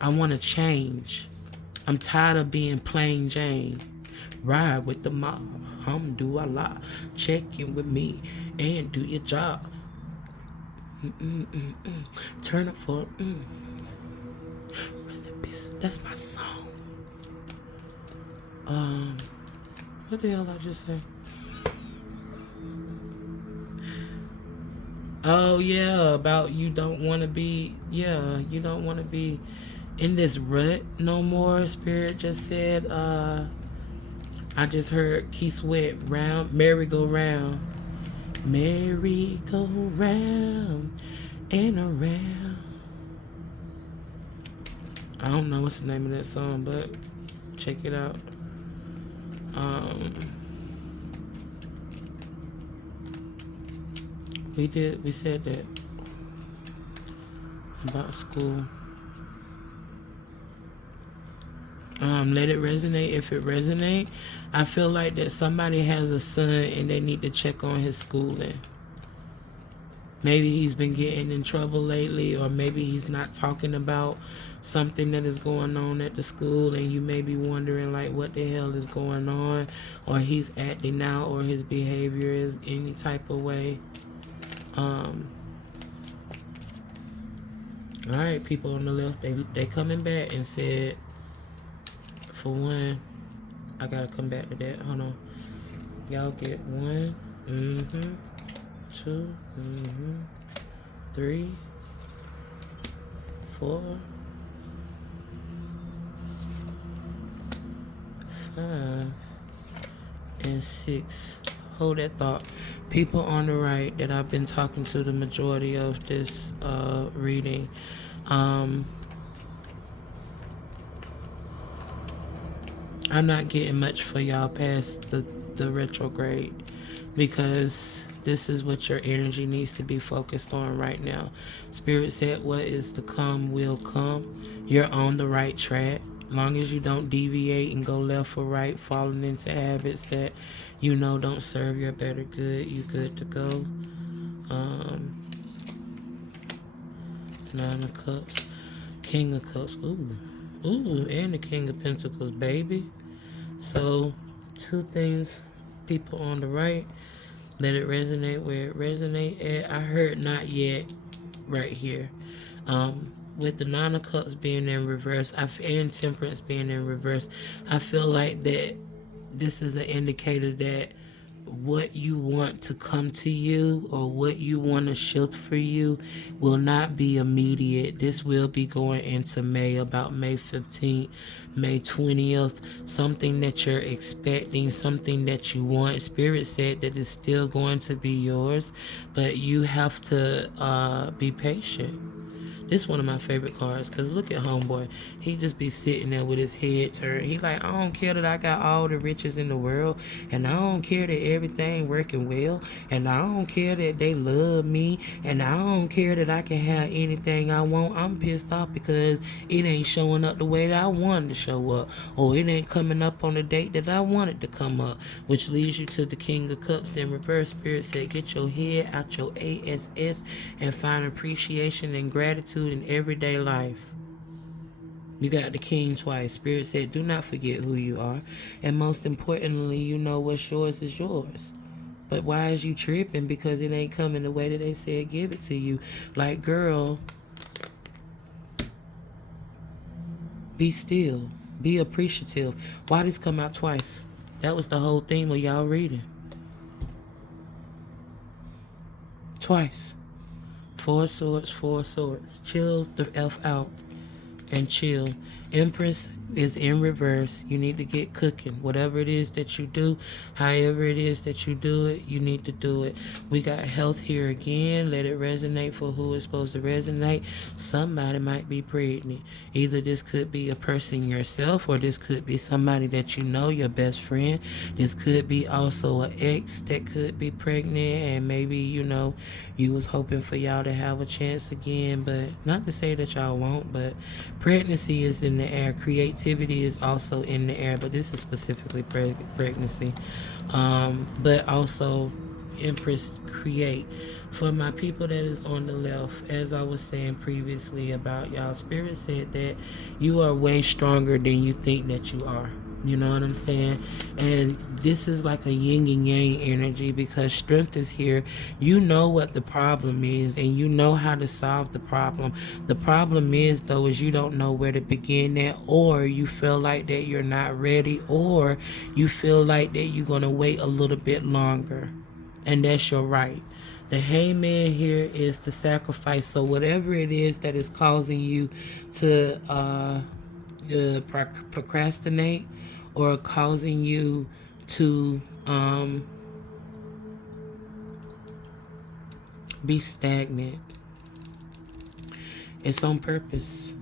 I want to change. I'm tired of being plain Jane. Ride with the mob. Do a lot. Check in with me and do your job. Turn up for rest in peace. That's my song. What the hell I just say? Oh yeah, about you don't want to be. Yeah, you don't want to be in this rut no more. Spirit just said. I just heard Key Sweat round, merry-go-round. Merry-go-round and around. I don't know what's the name of that song, but check it out. We said that about school. Let it resonate. If it resonate, I feel like that somebody has a son and they need to check on his schooling. Maybe he's been getting in trouble lately, or maybe he's not talking about something that is going on at the school, and you may be wondering like what the hell is going on, or he's acting out, or his behavior is any type of way. Alright, people on the left, they coming back and said, for one, I gotta come back to that. Hold on. Y'all get 1, 2, 3, 4, 5, and 6. Hold that thought. People on the right that I've been talking to the majority of this reading. I'm not getting much for y'all past the retrograde, because this is what your energy needs to be focused on right now. Spirit said what is to come will come. You're on the right track. Long as you don't deviate and go left or right, falling into habits that you know don't serve your better good, you good to go. 9 of Cups, King of Cups, ooh, and the King of Pentacles, baby. So, 2 things, people on the right, let it resonate where it resonate at. I heard not yet right here. With the 9 of Cups being in reverse, and Temperance being in reverse, I feel like that this is an indicator that what you want to come to you, or what you want to shift for you, will not be immediate. This will be going into May, about May 15th, May 20th, something that you're expecting, something that you want. Spirit said that it's still going to be yours, but you have to be patient. This is one of my favorite cards, because look at homeboy. He just be sitting there with his head turned. He like, I don't care that I got all the riches in the world, and I don't care that everything working well, and I don't care that they love me, and I don't care that I can have anything I want. I'm pissed off because it ain't showing up the way that I wanted to show up, or it ain't coming up on the date that I wanted to come up, which leads you to the King of Cups in reverse. Spirit said, get your head out your ASS and find appreciation and gratitude in everyday life. You got the King twice. Spirit said, do not forget who you are, and most importantly, you know what's yours is yours. But why is you tripping because it ain't coming the way that they said give it to you? Like, girl, be still, be appreciative. Why this come out twice? That was the whole theme of y'all reading. Twice. 4 swords, 4 swords. Chill the F out and chill. Empress is in reverse. You need to get cooking. Whatever it is that you do, however it is that you do it, you need to do it. We got health here again. Let it resonate for who it's supposed to resonate. Somebody might be pregnant. Either this could be a person yourself, or this could be somebody that you know, your best friend. This could be also an ex that could be pregnant, and maybe, you know, you was hoping for y'all to have a chance again. But not to say that y'all won't, but pregnancy is in the air. Creativity is also in the air, but this is specifically pregnancy. But also Empress create. For my people that is on the left, as I was saying previously about y'all, Spirit said that you are way stronger than you think that you are. You know what I'm saying? And this is like a yin and yang energy, because strength is here. You know what the problem is, and you know how to solve the problem. The problem is, though, is you don't know where to begin at, or you feel like that you're not ready, or you feel like that you're going to wait a little bit longer. And that's your right. The hangman here is the sacrifice. So whatever it is that is causing you to procrastinate, or causing you to be stagnant, it's on purpose.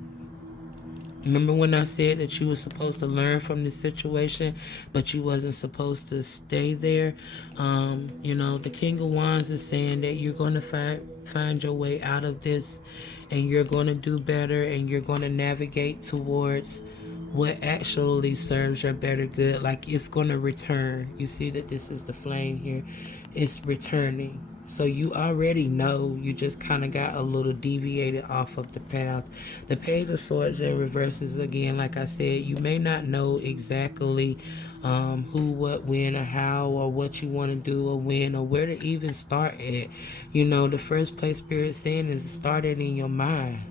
Remember when I said that you were supposed to learn from this situation, but you wasn't supposed to stay there? You know, the King of Wands is saying that you're going to find your way out of this, and you're going to do better, and you're going to navigate towards what actually serves your better good. Like, it's going to return. You see that this is the flame here. It's returning. So you already know, you just kind of got a little deviated off of the path. The Page of Swords in reverse is, again, like I said, you may not know exactly who, what, when, or how, or what you want to do, or when, or where to even start at. You know, the first place Spirit saying is start it in your mind.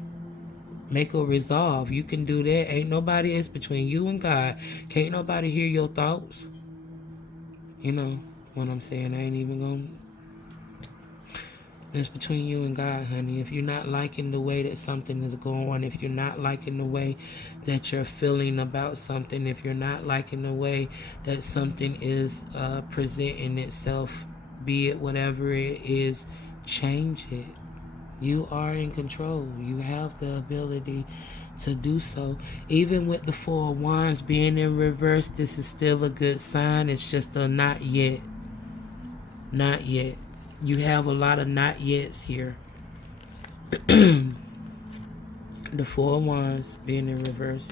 Make a resolve. You can do that. Ain't nobody else between you and God. Can't nobody hear your thoughts. You know what I'm saying? I ain't even gonna... It's between you and God, honey. If you're not liking the way that something is going, if you're not liking the way that you're feeling about something, if you're not liking the way that something is presenting itself, be it whatever it is, change it. You are in control. You have the ability to do so. Even with the Four of Wands being in reverse, this is still a good sign. It's just a not yet. Not yet. You have a lot of not yets here. The Four of Wands being in reverse.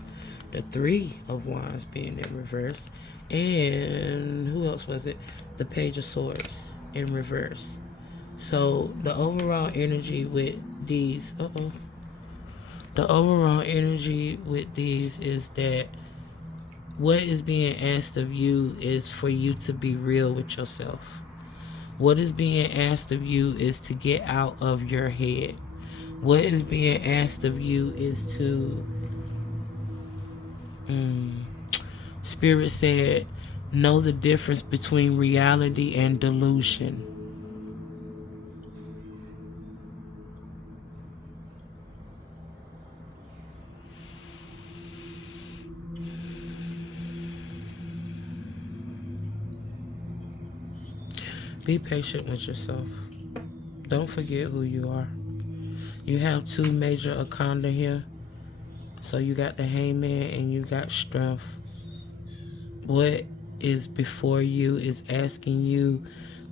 The Three of Wands being in reverse. And who else was it? The Page of Swords in reverse. So the overall energy with these... The overall energy with these is that what is being asked of you is for you to be real with yourself. What is being asked of you is to get out of your head. What is being asked of you is to... Spirit said, know the difference between reality and delusion. Be patient with yourself. Don't forget who you are. You have two major arcana here. So you got the Hangman and you got Strength. What is before you is asking you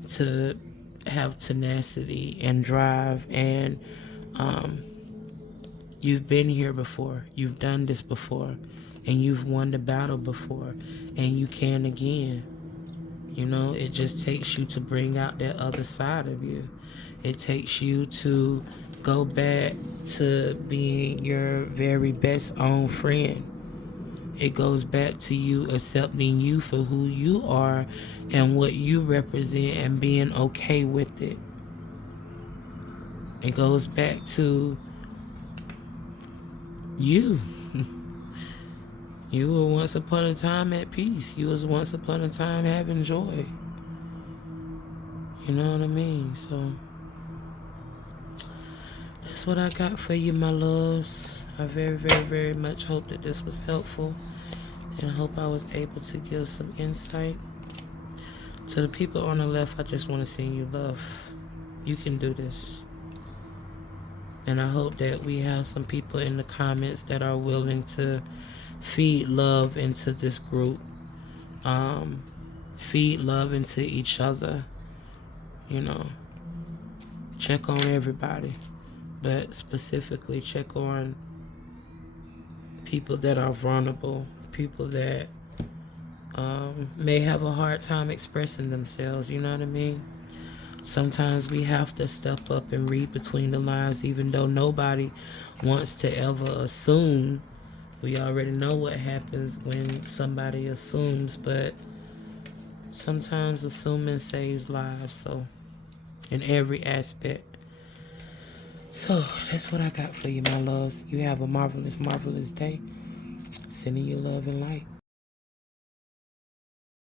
to have tenacity and drive, and you've been here before. You've done this before, and you've won the battle before, and you can again. You know, it just takes you to bring out that other side of you. It takes you to go back to being your very best own friend. It goes back to you accepting you for who you are and what you represent, and being okay with it. It goes back to you. You were once upon a time at peace. You was once upon a time having joy. You know what I mean? So that's what I got for you, my loves. I very, very, very much hope that this was helpful. And I hope I was able to give some insight. To the people on the left, I just want to send you love. You can do this. And I hope that we have some people in the comments that are willing to feed love into this group. Feed love into each other. You know, check on everybody. But specifically check on people that are vulnerable. People that may have a hard time expressing themselves. You know what I mean? Sometimes we have to step up and read between the lines, even though nobody wants to ever assume. We already know what happens when somebody assumes, but sometimes assuming saves lives, so in every aspect. So that's what I got for you, my loves. You have a marvelous, marvelous day. Sending you love and light.